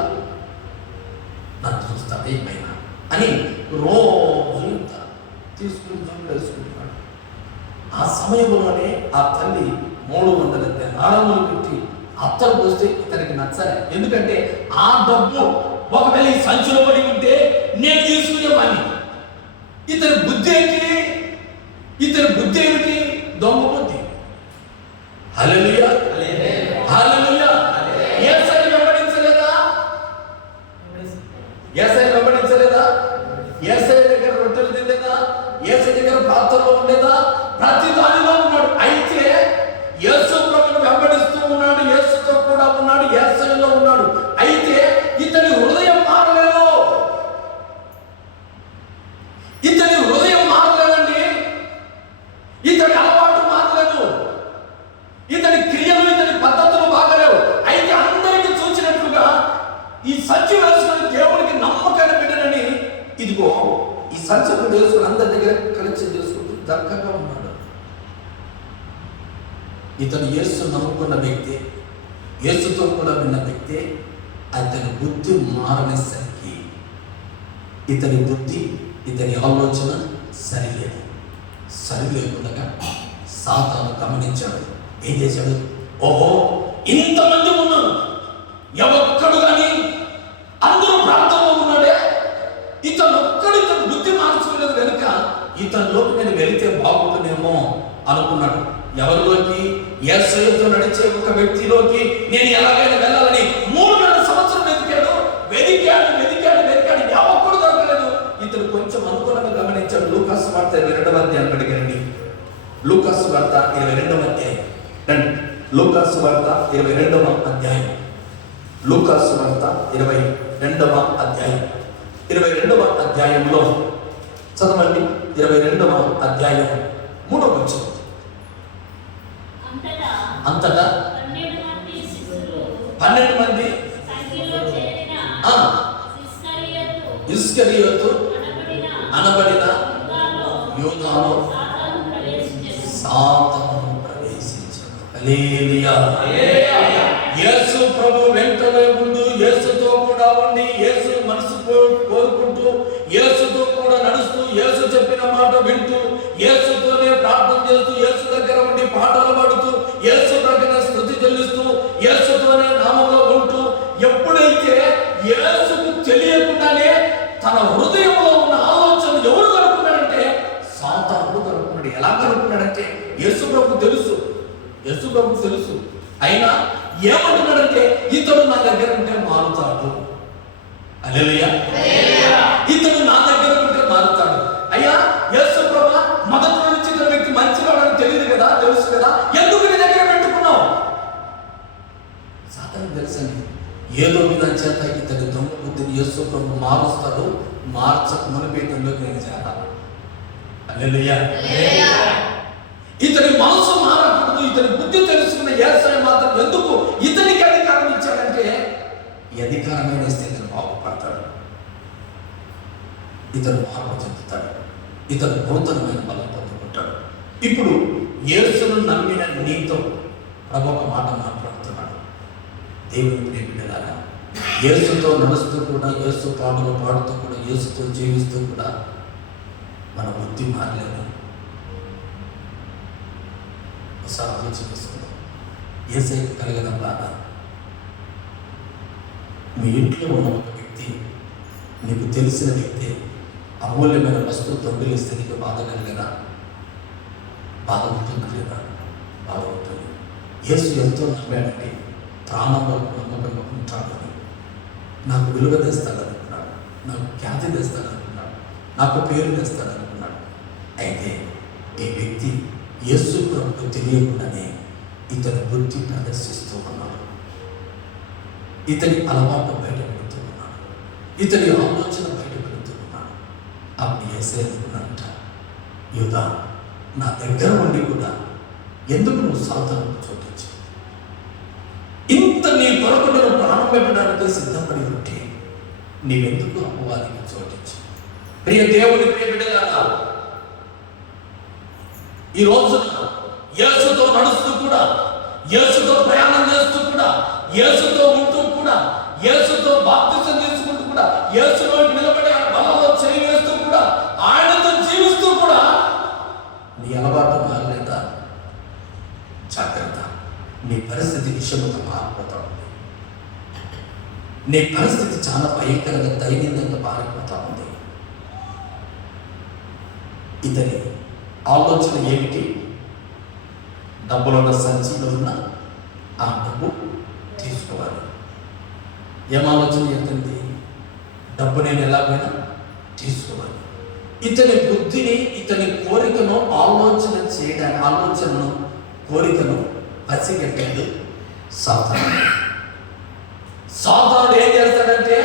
నన్ను చూస్తాడే పైన అని రోజు ఇంత తీసుకుంటున్నాడు. ఆ సమయంలోనే ఆ తల్లి 300 దినారములు పెట్టి అత్తలు పోస్తే ఇతనికి నచ్చలే. ఎందుకంటే ఆ డబ్బు ఒకవేళ ఈ సంచులో పడి ఉంటే నేను తీసుకునేవాడిని. ఇతని బుద్ధి ఏంటి? ఇతని బుద్ధి ఏమిటి? దొంగ బుద్ధి. హల్లెలూయా, హల్లెలూయా. యేసయ్యను వెంబడించలేదా? యేసయ్యను వెంబడించలేదా? యేసయ్య దగ్గర రొట్టెలు తినలేదా? యేసయ్య దగ్గర పాత్రలో ఉండేదా? ప్రతి దానిలో ఉన్నాడు. అయితే యేసు ప్రభువును వెంబడిస్తూ ఉన్నాడు, యేసుతో కూడా ఉన్నాడు, యేసయ్యలో ఉన్నాడు. అయితే ఇతని హృదయం మారలేదు. ఇతని హృదయం మారలేదండి. ఇతని అలవాటు మారలేదు. ఇతని క్రియలు, ఇతని పద్ధతులు బాగలేవు. అయితే అందరికీ చూసినట్లుగా ఈ సంచి వేసుకుని దేవుడికి నమ్మకమైన బిడ్డనని, ఇదిగో ఈ సంచి వేసుకుని అందరి దగ్గర కలెక్షన్ చేసుకుంటూ దక్కగా ఉన్నాడు. ఇతను యేసు నమ్ముకున్న వ్యక్తి, యేసుతో కూడా విన్న వ్యక్తి. అతని బుద్ధి మారనేసరికి ఇతని బుద్ధి, ఇతని ఆలోచన సరిలేదు. సరిలేకుండా సాతాను గమనించాడు. ఏం చేశాడు? ఓహో, ఇంతమంది ఉన్నారు, ఎవక్కడు కానీ అందరూ ప్రాంతంలో ఉన్నాడే, ఇతను ఒక్కడు ఇతను బుద్ధి మార్చుకోలేదు కనుక ఇతనిలోకి నేను వెళితే బాగుంటుందేమో అనుకున్నాడు. ఎవరిలోకి? యేసయ్యతో నడిచే ఒక వ్యక్తిలోకి నేను ఎలాగైనా వెళ్ళాలని 3 సంవత్సరం వెతికాడు. వెతికాడు, ఎవరు దొరకలేదు. ఇతను కొంచెం అనుకూలంగా గమనించాడు. లూకాసు వార్త 22వ అధ్యాయం అడిగారండి. లూకాసు వార్త 22వ అధ్యాయం రండి. లూకాసు వార్త 22వ అధ్యాయం. లూకాసు వార్త 22వ అధ్యాయం. 22వ అధ్యాయంలో చదవండి. 22వ అధ్యాయం 3వ వచనం. అంతటా 12 మంది ఇస్కరియోతు అనబడిన యూదాలో సాతాను ప్రవేశించాడు. హల్లెలూయా. యేసు ప్రభు వెంటనే ఉండు, యేసుతో కూడా ఉండి, యేసు మనసు కోరుకుంటూ, యేసుతో కూడా నడుస్తూ, యేసు చెప్పిన మాట వింటూ, యేసుతోనే ప్రార్థన చేస్తూ, యేసు దగ్గర ఉండి పాటలు పాడుతూ, యేసు దగ్గర స్తుతి చెల్లిస్తూ, యేసుతోనే నామంలో ఉంటూ, ఎప్పుడైతే యేసుకు తెలియకుండానే తన హృదయంలో ఉన్న ఆలోచన ఎవరు కనుక్కున్నాడంటే సాతాను కనుక్కున్నాడు. ఎలా కనుక్కున్నాడంటే యేసు ప్రభు తెలుసు, యేసు ప్రభు తెలుసు. అయినా ఏమంటున్నాడంటే ఇతడు నా దగ్గర ఉంటే మారుతాడు. హల్లెలూయా. ఇతడు నా దగ్గర ఉంటే మారుతాడు. అయ్యా యేసు ప్రభు మొదటి నుంచి ఇతని వ్యక్తి మంచివాడని తెలియదు కదా, తెలుసు కదా, ఎందుకు నీ దగ్గర పెట్టుకున్నావు? సాతాను తెలుసండి. ఏదో విధంగా చేత ఇతని దొంగ బుద్ధిని యేసు ప్రభు మారుస్తాడు. మార్చక మునిపేతంలోకి నేను చేరాలి. హల్లెలూయా. ఇతని మనసు మారకూడదు. ఇతని బుద్ధి తెలుసుకున్న యేసయ్య మాత్రం ఎందుకు ఇతనికి అధికారం ఇచ్చాడంటే ఈ అధికారమైన ఇతను బాగుపడతాడు, ఇతను మార్పు చెందుతాడు, ఇతను నూతనమైన బలం పొందుకుంటాడు. ఇప్పుడు యేసును నమ్మిన నీతో ప్రభు ఒక మాట మాట్లాడుతున్నాడు. దేవుని ప్రియబిడ్డలారా, యేసుతో నడుస్తూ కూడా, యేసు పాటలు పాడుతూ కూడా, యేసుతో జీవిస్తూ కూడా మన బుద్ధి మారలేదు. ఒకసారి ఆలోచన చేసుకుందాం. యేసయ్యకు కలిగిన బాధ, మీ ఇంట్లో ఉన్న ఒక వ్యక్తి, నీకు తెలిసిన వ్యక్తి అమూల్యమైన వస్తువు దొంగిలిస్తే నీకు బాధ కలిగేదా? బాధ ఉంటుంది లేదా? బాధ ఉంటుంది. యేసు ఎంతో నమ్మాడండి. ప్రాణంలో నమ్మకంగా ఉంటాడని, నాకు విలువ తెస్తాడనుకున్నాడు, నాకు ఖ్యాతి తెస్తాడనుకున్నాడు. నాకు పేరు తెస్తాడనుకున్నాడు. అయితే ఈ వ్యక్తి యేసు ప్రభువుకు తెలియకుండానే ఇతని బుద్ధి ప్రదర్శిస్తూ ఉన్నాడు. ఇతని అలవాటు బయటపడుతూ ఉన్నాడు. ఇతని ఆలోచన బయటపడుతూ ఉన్నాడు. అప్పుడు యేసయ్య అనుకున్నాడంట, యూదా, నా దగ్గర ఉండి కూడా ఎందుకు నువ్వు సాతానుకు చోటించు? ఇంత నీ కొరకు నేను ప్రాణం పెట్టడానికి సిద్ధపడి ఉంటే నీవెందుకు అపవాదికి చోటించు? ప్రియ దేవుని ప్రియ బిడ్డలారా, ఈ రోజున యేసుతో నడుస్తూ కూడా, యేసుతో ప్రయాణం చేస్తూ కూడా, యేసుతో ఉంటూ కూడా, యేసుతో బాప్తిసం తీసుకుంటూ కూడా, యేసులో నిలబడి బలలో చేయి వేస్తూ కూడా, ఆయనతో జీవిస్తూ కూడా నీ అలవాటు మారలేదా? జాగ్రత్త, నీ పరిస్థితి విషయంగా మారిపోతా ఉంది. నీ పరిస్థితి చాలా భయంకరంగా దైనందంగా మారిపోతా ఉంది. ఇతని ఆలోచన ఏమిటి? డబ్బులున్న సంచిలో ఉన్న ఆ డబ్బు తీసుకోవాలి. ఏం ఆలోచన చెప్తుంది? డబ్బు నేను ఎలాగైనా తీసుకోవాలి. ఇతని బుద్ధిని, ఇతని కోరికను ఆలోచన చేయడానికి, ఆలోచనను, కోరికను పసిగట్టాడు సాతానుడు. సాతానుడు ఏం చేస్తాడంటే,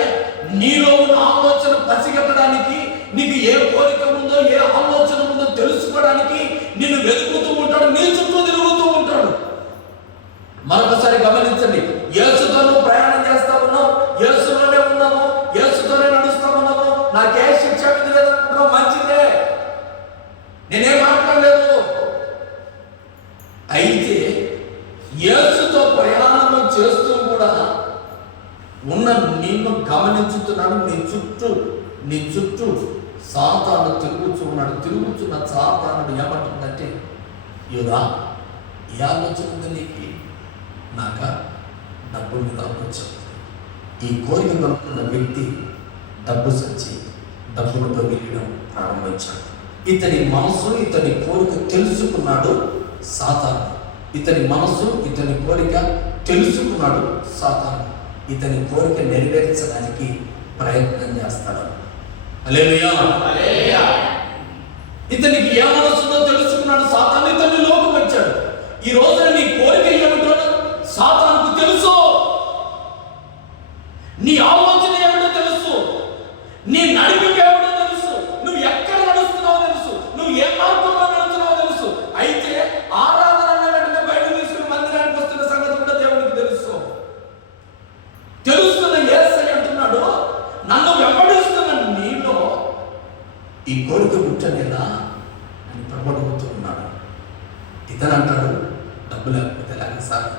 నీలో ఉన్న ఆలోచన పసిగట్టడానికి, నీకు ఏ కోరిక ఉందో, ఏ ఆలోచన ఉందో తెలుసుకోవడానికి నిన్ను వెతుకుతూ ఉంటాడు, నీ చుట్టూ తిరుగుతూ ఉంటాడు. మరొకసారి గమనించండి, యేసుతో ప్రయాణం చేస్తా ఉన్నావు, యేసులోనే ఉన్నాము, యేసుతోనే నడుస్తా ఉన్నాము, నాకే శిక్ష విధి లేదనుకుంటున్నావు, మంచిదే, నేనేం మాట్లాడలేదు. అయితే యేసుతో ప్రయాణం చేస్తూ కూడా ఉన్న నిన్ను గమనించుతున్నాడు. నీ చుట్టూ సాతాను తిరుగుతున్నాడు. తిరుగుతున్న సాతానుడు ఏమంటుందంటే, యూదా, ఏ ఆలోచన ఉంది నీకు? నాక డబ్బు మీద ఆలోచన. ఈ కోరిక కొనుక్కున్న వ్యక్తి డబ్బు సంచి డబ్బులతో వెళ్ళడం ప్రారంభించాడు. ఇతని మనసు, ఇతని కోరిక తెలుసుకున్నాడు సాతాను. ఇతని మనసు, ఇతని కోరిక తెలుసుకున్నాడు సాతాను. ఇతని కోరిక నెరవేర్చడానికి ప్రయత్నం చేస్తాడు. హల్లెలూయా. ఇతనికి ఏ మనసులో తెలుసుకున్నాడు సాతాను. ఇతని లోకం వచ్చాడు. ఈ రోజున నీ కోరిక ఏమిటో సాతానుకు తెలుసు. నీ ఆలోచన ఏమిటో తెలుసు. నీ నడిపింపు ఏమిటో తెలుసు. నువ్వు ఎక్కడ నడుస్తున్నావో తెలుసు. నువ్వు ఏ మార్గంలో నడుస్తున్నావో తెలుసు. అయితే ఆరాధన వెంటనే బయట తీసుకుని మందిరానికి వస్తున్న సంగతి కూడా దేవునికి తెలుసు. తెలుస్తున్న యేసయ్య అంటున్నాడు, నన్ను వెంబడిస్తున్న నీలో ఈ కోరిక పుట్టనేలా అని ప్రబడుతూ ఉన్నాడు. ఇతను అంటాడు, డబ్బు లేకపోతే ఎలాగ సార్?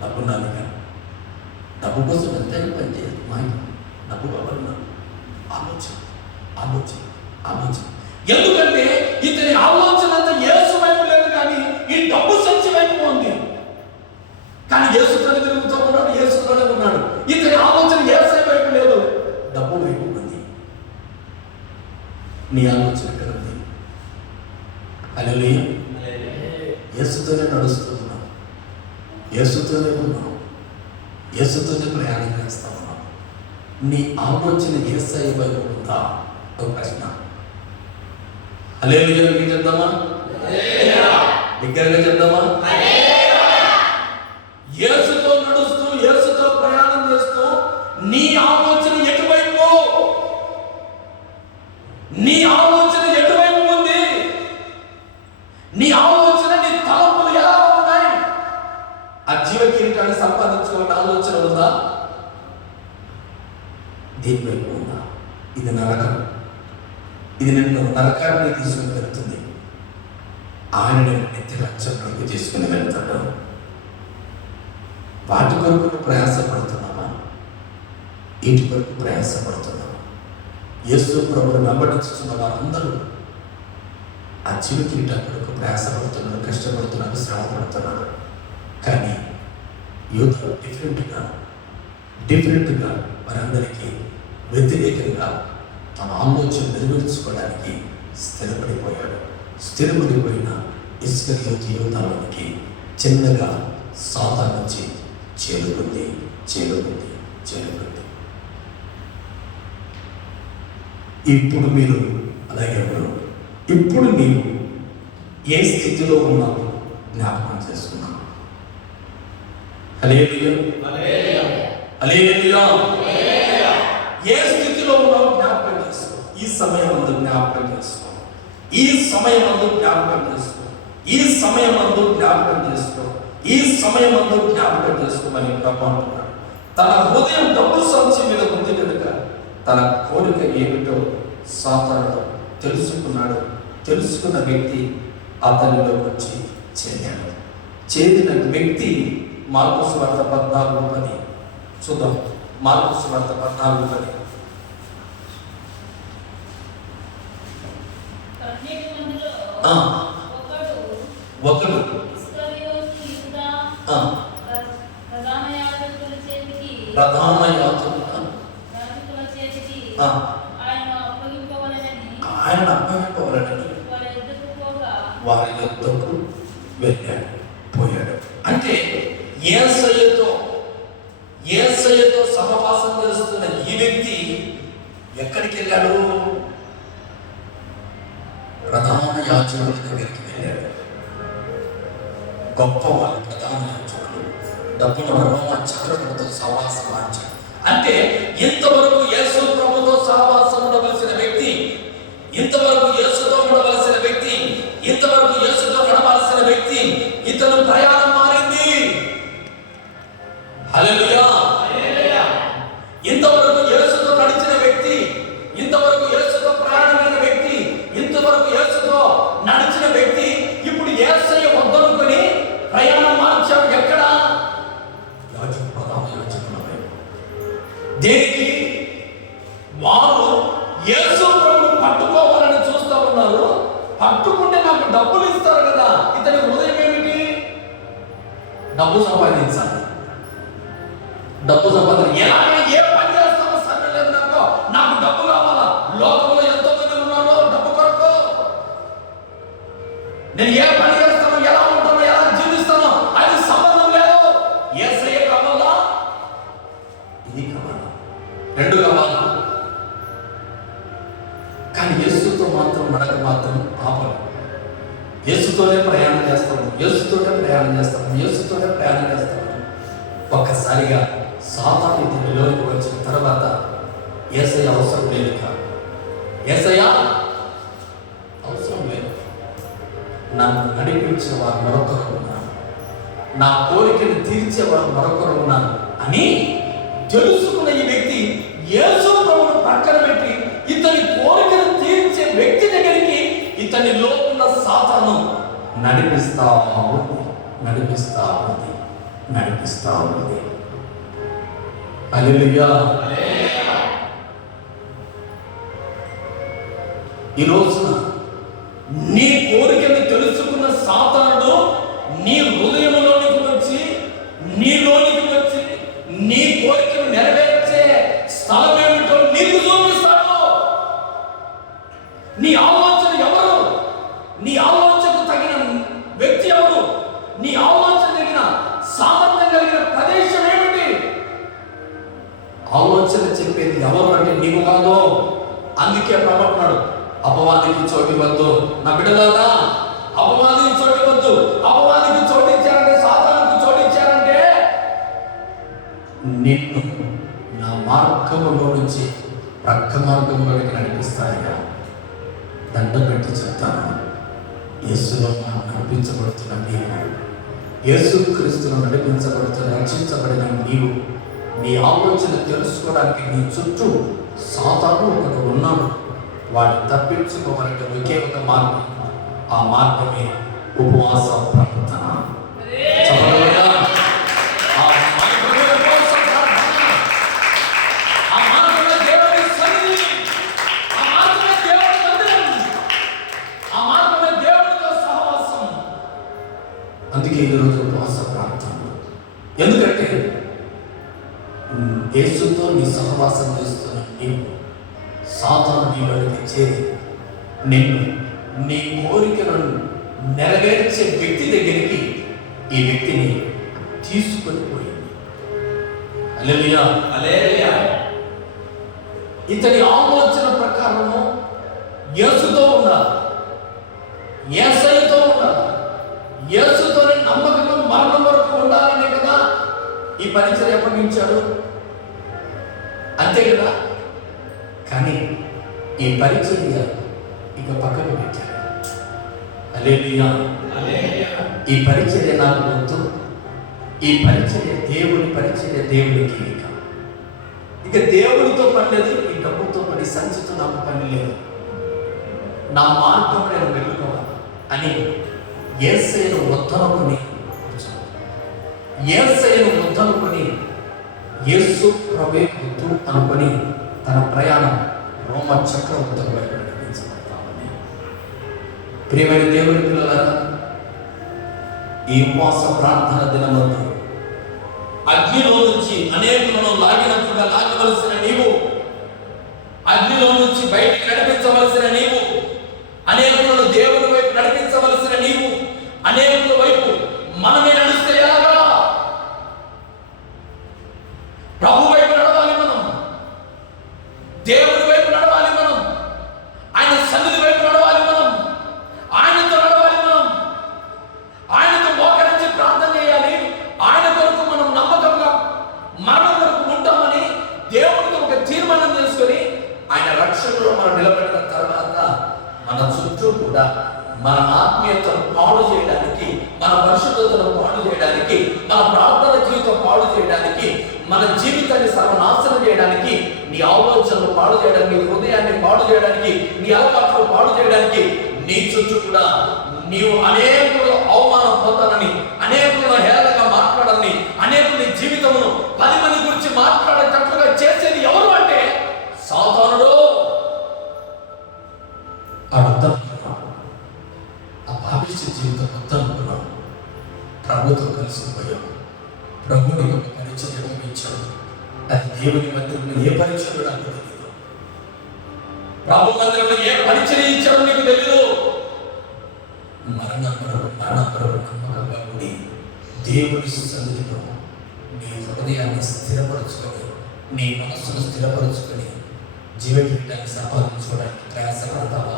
డబ్బు నాది కానీ డబ్బు కోసం ఎంతైనా పని చేయదు. మా డబ్బు కావాలన్నాడు. ఆలోచన. ఎందుకంటే ఇతని ఆలోచన అంతా యేసు వైపు లేదు, కానీ ఈ డబ్బు సంచి వైపు ఉంది. కానీ యేసుతోనే తిరుగుతూ ఉన్నాడు, యేసుతోనే ఉన్నాడు. ఇతని ఆలోచన యేసు వైపు లేదు, డబ్బు వైపు ఉంది. నీ ఆలోచన ఎక్కడ ఉంది? హల్లెలూయా. యేసుతోనే నడుస్తూ ఉన్నావు, యేసుతోనే ఉన్నావు, యేసుతోనే ప్రయాణం చేస్తా ఉన్నావు. నీ ఆలోచన యేసయ్య వైపు ఉందా? ఒక ప్రశ్న. హల్లెలూయా. చెప్దామా? దగ్గరగా చెప్దామా? యేసుతో నడుస్తూ, యేసుతో ప్రయాణం చేస్తూ నీ ఆలోచన ఎటువైపు? నీ ఆలోచన ఎటువైపు ఉంది? నీ ఆలోచన, నీ తలంపులు ఎలా ఉన్నాయి? ఆ జీవ కిరీటాన్ని సంపాదించుకోవాలని ఆలోచన ఉందా? దేని వైపు ఉందా? ఇది నరకం. ఇది నిన్ను నరకాన్ని తీసుకుని వెళ్తుంది. ఆయన నిన్ను నిత్య రక్షణలోకి తీసుకుని వెళ్తాడు. వాటి కొరకు ప్రయాసపడుతున్నావా? వీటి కొరకు ప్రయాసపడుతున్నావా? యేసు ప్రభువును వెంబడించుతున్న వారందరూ ఆ జీవ కిరీటం కొరకు ప్రయాసపడుతున్నారు, కష్టపడుతున్నారు, శ్రమ పడుతున్నారు. కానీ యూత్ డిఫరెంట్గా వారందరికీ వ్యతిరేకంగా తన ఆలోచన నెరవేర్చుకోవడానికి స్థిరపడిపోయాడు. స్థిరపడిపోయిన ఇస్కరియోతు యూదాలోనికి చిన్నగా సాతాను నుంచి చేరుకుంది. ఇప్పుడు మీరు అలాగే ఉన్నారు. ఇప్పుడు నీవు ఏ స్థితిలో ఉన్నావు జ్ఞాపకం చేసుకున్నావు. హల్లెలూయా, హల్లెలూయా. ఏ స్థితిలో ఉన్నావు జ్ఞాపకం చేసుకో. ఈ సమయం అందు జ్ఞాపకం చేసుకో. ఈ సమయం అందు జ్ఞాపకం చేసుకో. ఈ సమయం అందు జ్ఞాపకం చేసుకో. ఈ సమయం అందు జ్ఞాపకం చేసుకోమని ప్రభు అంటున్నాడు. తన హృదయం డబ్బు సంచి మీద ఉంది కనుక తన కోరిక ఏమిటో సాతానుడు తెలుసుకున్నాడు. తెలుసుకున్న వ్యక్తి అతనిలోకి వచ్చి చేరాడు. చేరిన వ్యక్తి మార్కు సువార్త 14:10 చూద్దాం. మార్కు సువార్త 14:10. ఒకడు ప్రధాన యాజకుల ఆయన అప్పగింపవలనని వారి యొద్దకు వెళ్ళాడు, పోయాడు. అంటే యేసయ్యతో సహవాసం చేస్తున్న ఈ వ్యక్తి ఎక్కడికి వెళ్ళాడు? ప్రధాన యాజకుల దగ్గరికి వెళ్ళాడు. గొప్పవాళ్ళు ప్రధాన యాజకులు డబ్బుల రోమ చక్రవర్తితో సహవాసం ఆచాడు. అంటే ఇంతవరకు యేసు ప్రభుతో సహవాసం ఉండవలసిన వ్యక్తి, ఇంతవరకు యేసుతో ఉండవలసిన వ్యక్తి, ఇంతవరకు యేసుతో నడవలసిన వ్యక్తి, ఇతను ప్రయాణం మారింది. హల్లెలూయా. ఇంతవరకు యేసుతో నడిచిన వ్యక్తి, ఇంతవరకు యేసుతో ప్రయాణమైన వ్యక్తి, ఇంతవరకు యేసుతో నడిచిన వ్యక్తి ఇప్పుడు యేసయ్య వద్దనుకొని ప్రయాణం మార్చాడు. ఎక్కడ? దేనికి? వారు యేసు ప్రభువును పట్టుకోవాలని చూస్తూ ఉన్నారు. పట్టుకుంటే నాకు డబ్బులు ఇస్తారు కదా. ఇతని హృదయం ఏమిటి? డబ్బు సంపాదించాలి. డబ్బు సంపాదన ఎలాగే ఏ పని చేస్తామో సరే లేదు, నాకు డబ్బు కావాలా. లోకంలో ఎంతో మంది ఉన్నారో డబ్బు కొరకు. నేను ఏ పని చేస్తానో, ఎలా ఉంటానో, ఎలా జీవిస్తానో అది సంబంధం లేదు. యేసయ్య కావాలా, ఇది కావాలా, రెండు కావాలా. కానీ యేసుతో మాత్రం నడక మాత్రం ఆపరు. యేసుతోనే ప్రయాణం చేస్తాము, యేసుతోనే ప్రయాణం చేస్తాము, యేసుతోనే ప్రయాణం చేస్తాము. ఒక్కసారిగా సాతాను ఇతనిలోకి వచ్చిన తర్వాత యేసయ్య అవసరం లేదు. యేసయ్య అవసరం లేదు. నన్ను నడిపించిన వారు మరొకరు ఉన్నారు, నా కోరికను తీర్చేవారు మరొకరు ఉన్నారు అని తెలుసుకున్న ఈ వ్యక్తి యేసు ప్రభువును పక్కన పెట్టి ఇతని కోరికను తీర్చే వ్యక్తి దగ్గరికి ఇతనిలో ఉన్న సాతాను నడిపిస్తా ఉంది. హల్లెలూయా. ఈ రోజున నీ కోరికను తెలుసుకున్న సాతానుడు నీ హృదయంలోనికి వచ్చి, నీలోనికి వచ్చి నీ కోరికను నెరవేర్చే స్థలం ఏమిటో నీకు చూపిస్తాడు. నీ ఆలోచన ఎవరు? నీ ఆలోచనకు తగిన వ్యక్తి ఎవరు? నీ ఆలోచన తగిన సామర్థ్యం కలిగిన ప్రదేశం ఏమిటి? ఆలోచన చెప్పేది ఎవరు అంటే నీవు కాదు. అందుకే ప్రభువున్నాడు, అపవాదికి చోటు వద్దు. నా బిడ్డలారా, అపవాదికి చోటు వద్దు. అపవాదికి చోటు ఇచ్చారంటే, సాతానుకు చోటు ఇచ్చారంటే నిన్ను నా మార్గంలో నుంచి ప్రక్క మార్గంలోకి నడిపిస్తానుగా. దండ పెట్టి చెప్తాను, యేసులో నడిపించబడుతున్న నీవు, యేసు క్రీస్తులో నడిపించబడుతున్న రక్షించబడిన నీవు, నీ ఆలోచన తెలుసుకోవడానికి నీ చుట్టూ సాతాను ఒకడు ఉన్నాడు. వాడిని తప్పించుకోవాలంటే ఒకే ఒక మార్గం. ఆ మార్గమే ఉపవాస ప్రార్థన. అందుకే ఈరోజు ఉపవాస ప్రార్థన. ఎందుకంటే యేసుతో నీ సహవాసం చేస్తున్న నీవు సాతాను నీలోకి చేరి నిన్ను నీ కోరికలను నెరవేర్చే వ్యక్తి దగ్గరికి ఈ వ్యక్తిని తీసుకొని పోయింది. హల్లెలూయా. ఇతని ఆలోచన ప్రకారము యేసయ్యతో ఉండాలి. యేసుతోనే నమ్మకంగా మరణం వరకు ఉండాలనే కదా ఈ పరిచయం అప్పగించాడు, అంతే కదా. కానీ ఈ పరిచర్య ఇక పక్కకు పెట్టాడు. హల్లెలూయా. ఈ పరిచర్య నాకు వద్దు, ఈ పరిచర్య దేవుని పరిచర్య దేవునికి ఇక దేవుడితో పని లేదు, ఈ డబ్బుతో పని, సంచితో నాకు పని లేదు, నా మార్గం నేను వెళ్ళుకోవాలి అని యేసయ్యను వద్దనుకుని యేసు ప్రభువే వద్దు అనుకుని తన ప్రయాణం రోమ చక్రవర్తి వైపు నడిపించబడతామని. ప్రియమైన దేవుని పిల్లలారా, ఈ ఉపవాస ప్రార్థన దినమందు అగ్నిలో నుంచి అనేకులను లాగినట్టుగా లాగవలసిన నీవు, అగ్నిలో నుంచి బయటికి నడిపించవలసిన నీవు, అనేకులను దేవుని వైపు నడిపించవలసిన నీవు, అనేకుల వైపు మనమే నడిస్తే ఎలాగా? ప్రభు వైపు నడవాలి మనం, దేవుని వైపు నడవాలి మనం, ఆయన సన్నిధి వైపు నడవాలి మనం, ఆయనతో నడవాలి మనం, ఆయనతో మోకరించి ప్రార్థన చేయాలి. ఆయన కొరకు మనం నమ్మకంగా మరణం వరకు ఉంటామని దేవుడితో ఒక తీర్మానం చేసుకొని ఆయన రక్షణలో మనం నిలబడిన తర్వాత మన చుట్టూ కూడా మన ఆత్మీయతను పాడు చేయడానికి, మన పరిశుద్ధతను పాడు చేయడానికి, మన ప్రార్థన జీవితం పాడు చేయడానికి, మన జీవితాన్ని సర్వనాశనం చేయడానికి, నీ ఆలోచనలు పాడు చేయడానికి, నీ హృదయాన్ని పాడు చేయడానికి, నీ అలవాట్లు పాడు చేయడానికి నీ చుట్టూ కూడా నీవు అనేకులు అవమానం పొందాలని, అనేకులను హేళనగా మాట్లాడాలని, అనేకుని జీవితమును 10 మంది గురించి మాట్లాడేటట్లుగా చేసేది ఎవరు అంటే సాతానుడు. ఆ పాపిష్టి జీవితం వద్దనుకున్నాం, ప్రభుతో కలిసిపోయాం. ప్రభుని ఒక పరిచయం ఇచ్చాడు, అది దేవుని మందిరంలో ఏ పరిచయం నాకు తెలియదు, ప్రభు మందిరంలో ఏ పరిచయం ఇచ్చాడో నీకు తెలియదు. మరణం నమ్మకంగా ఉండి దేవుని సన్నిధిలో నీ హృదయాన్ని స్థిరపరచుకొని, నీ మనస్సును స్థిరపరచుకొని జీవ కిరీటాన్ని సంపాదించుకోవడానికి ప్రయాసపడతావా?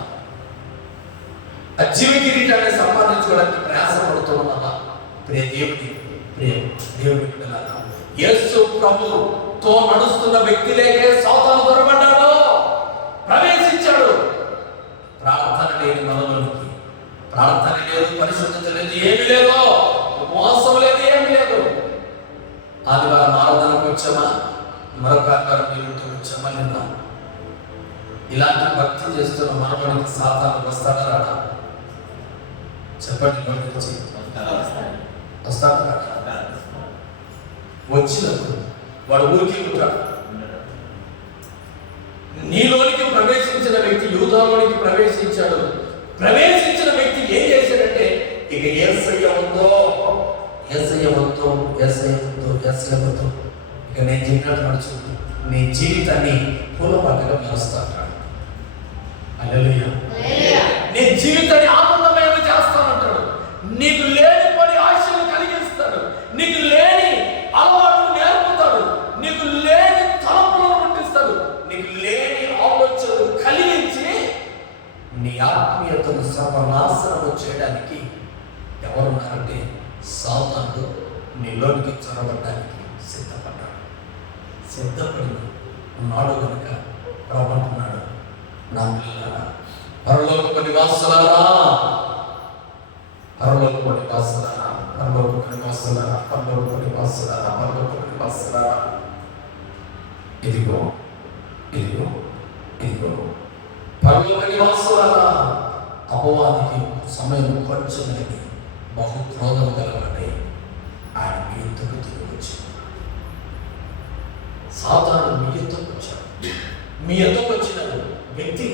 ఆ జీవ కిరీటాన్ని సంపాదించుకోవడానికి ప్రయాసపడుతూ ఉన్నావా? దేవుని బిడ్డలారా, యేసు ప్రభుతో నడుస్తున్న వ్యక్తిలేకే సాతాను దొరబడ్డాడు, ప్రవేశించాడు. ప్రార్థన లేని మనలోనికి, ప్రార్థన లేదు, పరిశుద్ధత లేదు, ఏమి లేదు, ఉపవాసం లేదు, ఏమి లేదు. ఆదివారం ఆరాధనకు వచ్చామా, మరొక ఆదివారం వీలుంటూ వచ్చామా లేదా? ఇలాంటి భక్తి చేస్తున్న మనలోనికి సాతాను వస్తాడా రాడా? చెప్పండి. వస్తాడా? వచ్చినప్పుడు వాడు ఊరికి ఉంటాడు. నీలోనికి ప్రవేశించిన వ్యక్తి యూదాలోనికి ప్రవేశించాడు. ప్రవేశించిన వ్యక్తి ఏం చేశాడంటే, ఇక యేసయ్య ఉందో ఇక నేను చెప్పినట్టు నడుచుకుంటూ నీ జీవితాన్ని పూలపాటగా మారుస్తాను. హల్లెలూయా. నీ జీవితాన్ని ఆనందమయం చేస్తానంటాడు. నీకు లేనిపోని ఆశలు కలిగిస్తాడు, నీకు లేని అలవాట్లు నేర్పుతాడు, నీకు లేని తలపులను పుట్టిస్తాడు, నీకు లేని ఆలోచనలు కలిగించి నీ ఆత్మీయతను సర్వనాశనం చేయడానికి ఎవరున్నారంటే సాతానుడు నీలోనికి చొరబడడానికి సిద్ధపడి ఉన్నాడు. కనుక ప్రభు అంటున్నాడు, నా పిల్లలారా, పరలోకపు నివాసులారా, ఇదిగో పరలోక నివాసులారా, అపవాదికి సమయం కొంచెమైనది, బహు క్రోధం గలవాడై ఆయన మీ యుద్ధకు దిగవచ్చు. సాతాను మీ యుద్ధకు వచ్చాడు. మీ యుద్ధకు వచ్చిన వ్యక్తి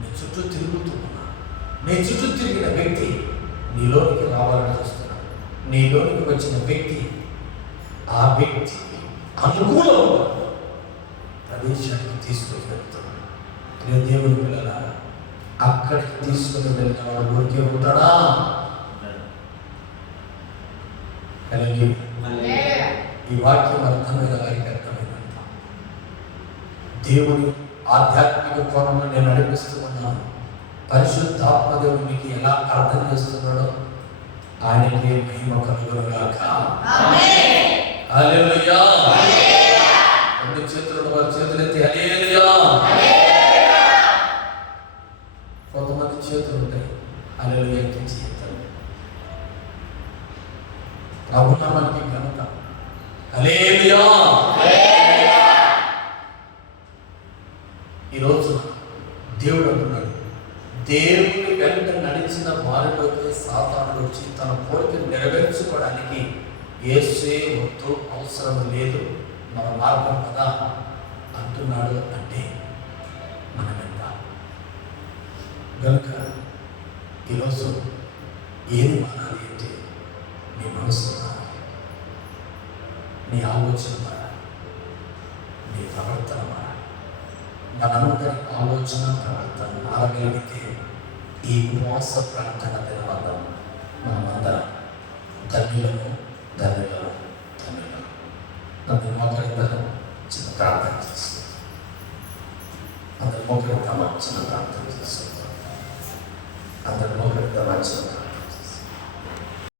నీ చుట్టూ తిరుగుతున్నా, నీ చుట్టూ తిరిగిన వ్యక్తి నీలోనికి రావాలని చూస్తున్నాడు. నీలోనికి వచ్చిన వ్యక్తి ఆ వ్యక్తి అనుకూలంగా ప్రదేశానికి తీసుకొని వెళ్తున్నాడు. దేవుని పిల్లలారా, అక్కడికి తీసుకుని వెళ్ళిన వాడు ఊరికే ఉంటాడా? ఈ వాక్యం అర్థమైన వారికి అర్థమైనంత దేవుని ఆధ్యాత్మిక కోణంలో నేను నడిపిస్తూ ఉన్నాను. పరిశుద్ధాత్మదేవుడు మీకు ఎలా అర్థం చేస్తున్నాడో ఆయనకి మహిమ కలుగునుగాక. హల్లెలూయా. రెండు చేతులు వారి చేతులెత్తి హల్లెలూయా. కొంతమంది చేతులు ఉంటాయి హల్లెలూయా ఎత్తించి చెప్తారు. ప్రభునామానికి ఘనత. హల్లెలూయా. ఈరోజు దేవుడు అంటున్నాడు, దేవుని వెంట నడిచిన వారిలోకి సాతానుడు వచ్చి తన కోరికను నెరవేర్చుకోవడానికి యేసే వద్దు, అవసరం లేదు, మన మార్గం కదా అంటున్నాడు. అంటే మనం ఎంత కనుక ఈరోజు ఏది మారాలి అంటే నీ మనసు మారాలి, నీ ఆలోచన మారాలి, నీ ప్రవర్తన మారాలి. మనందరి ఆలోచన ప్రవర్తన మారగలిగితే ఈ ఉపవాస ప్రార్థన దినవాదం మనమందరం ధన్యులను ధన్యులను ధన్యులను. అందరి మోకరిద్దాం, చిన్న ప్రార్థన చేస్తాం. అందరి మోకరిద్దామా, చిన్న ప్రార్థన చేస్తాం. అందరి మోకరిద్దామా, చిన్న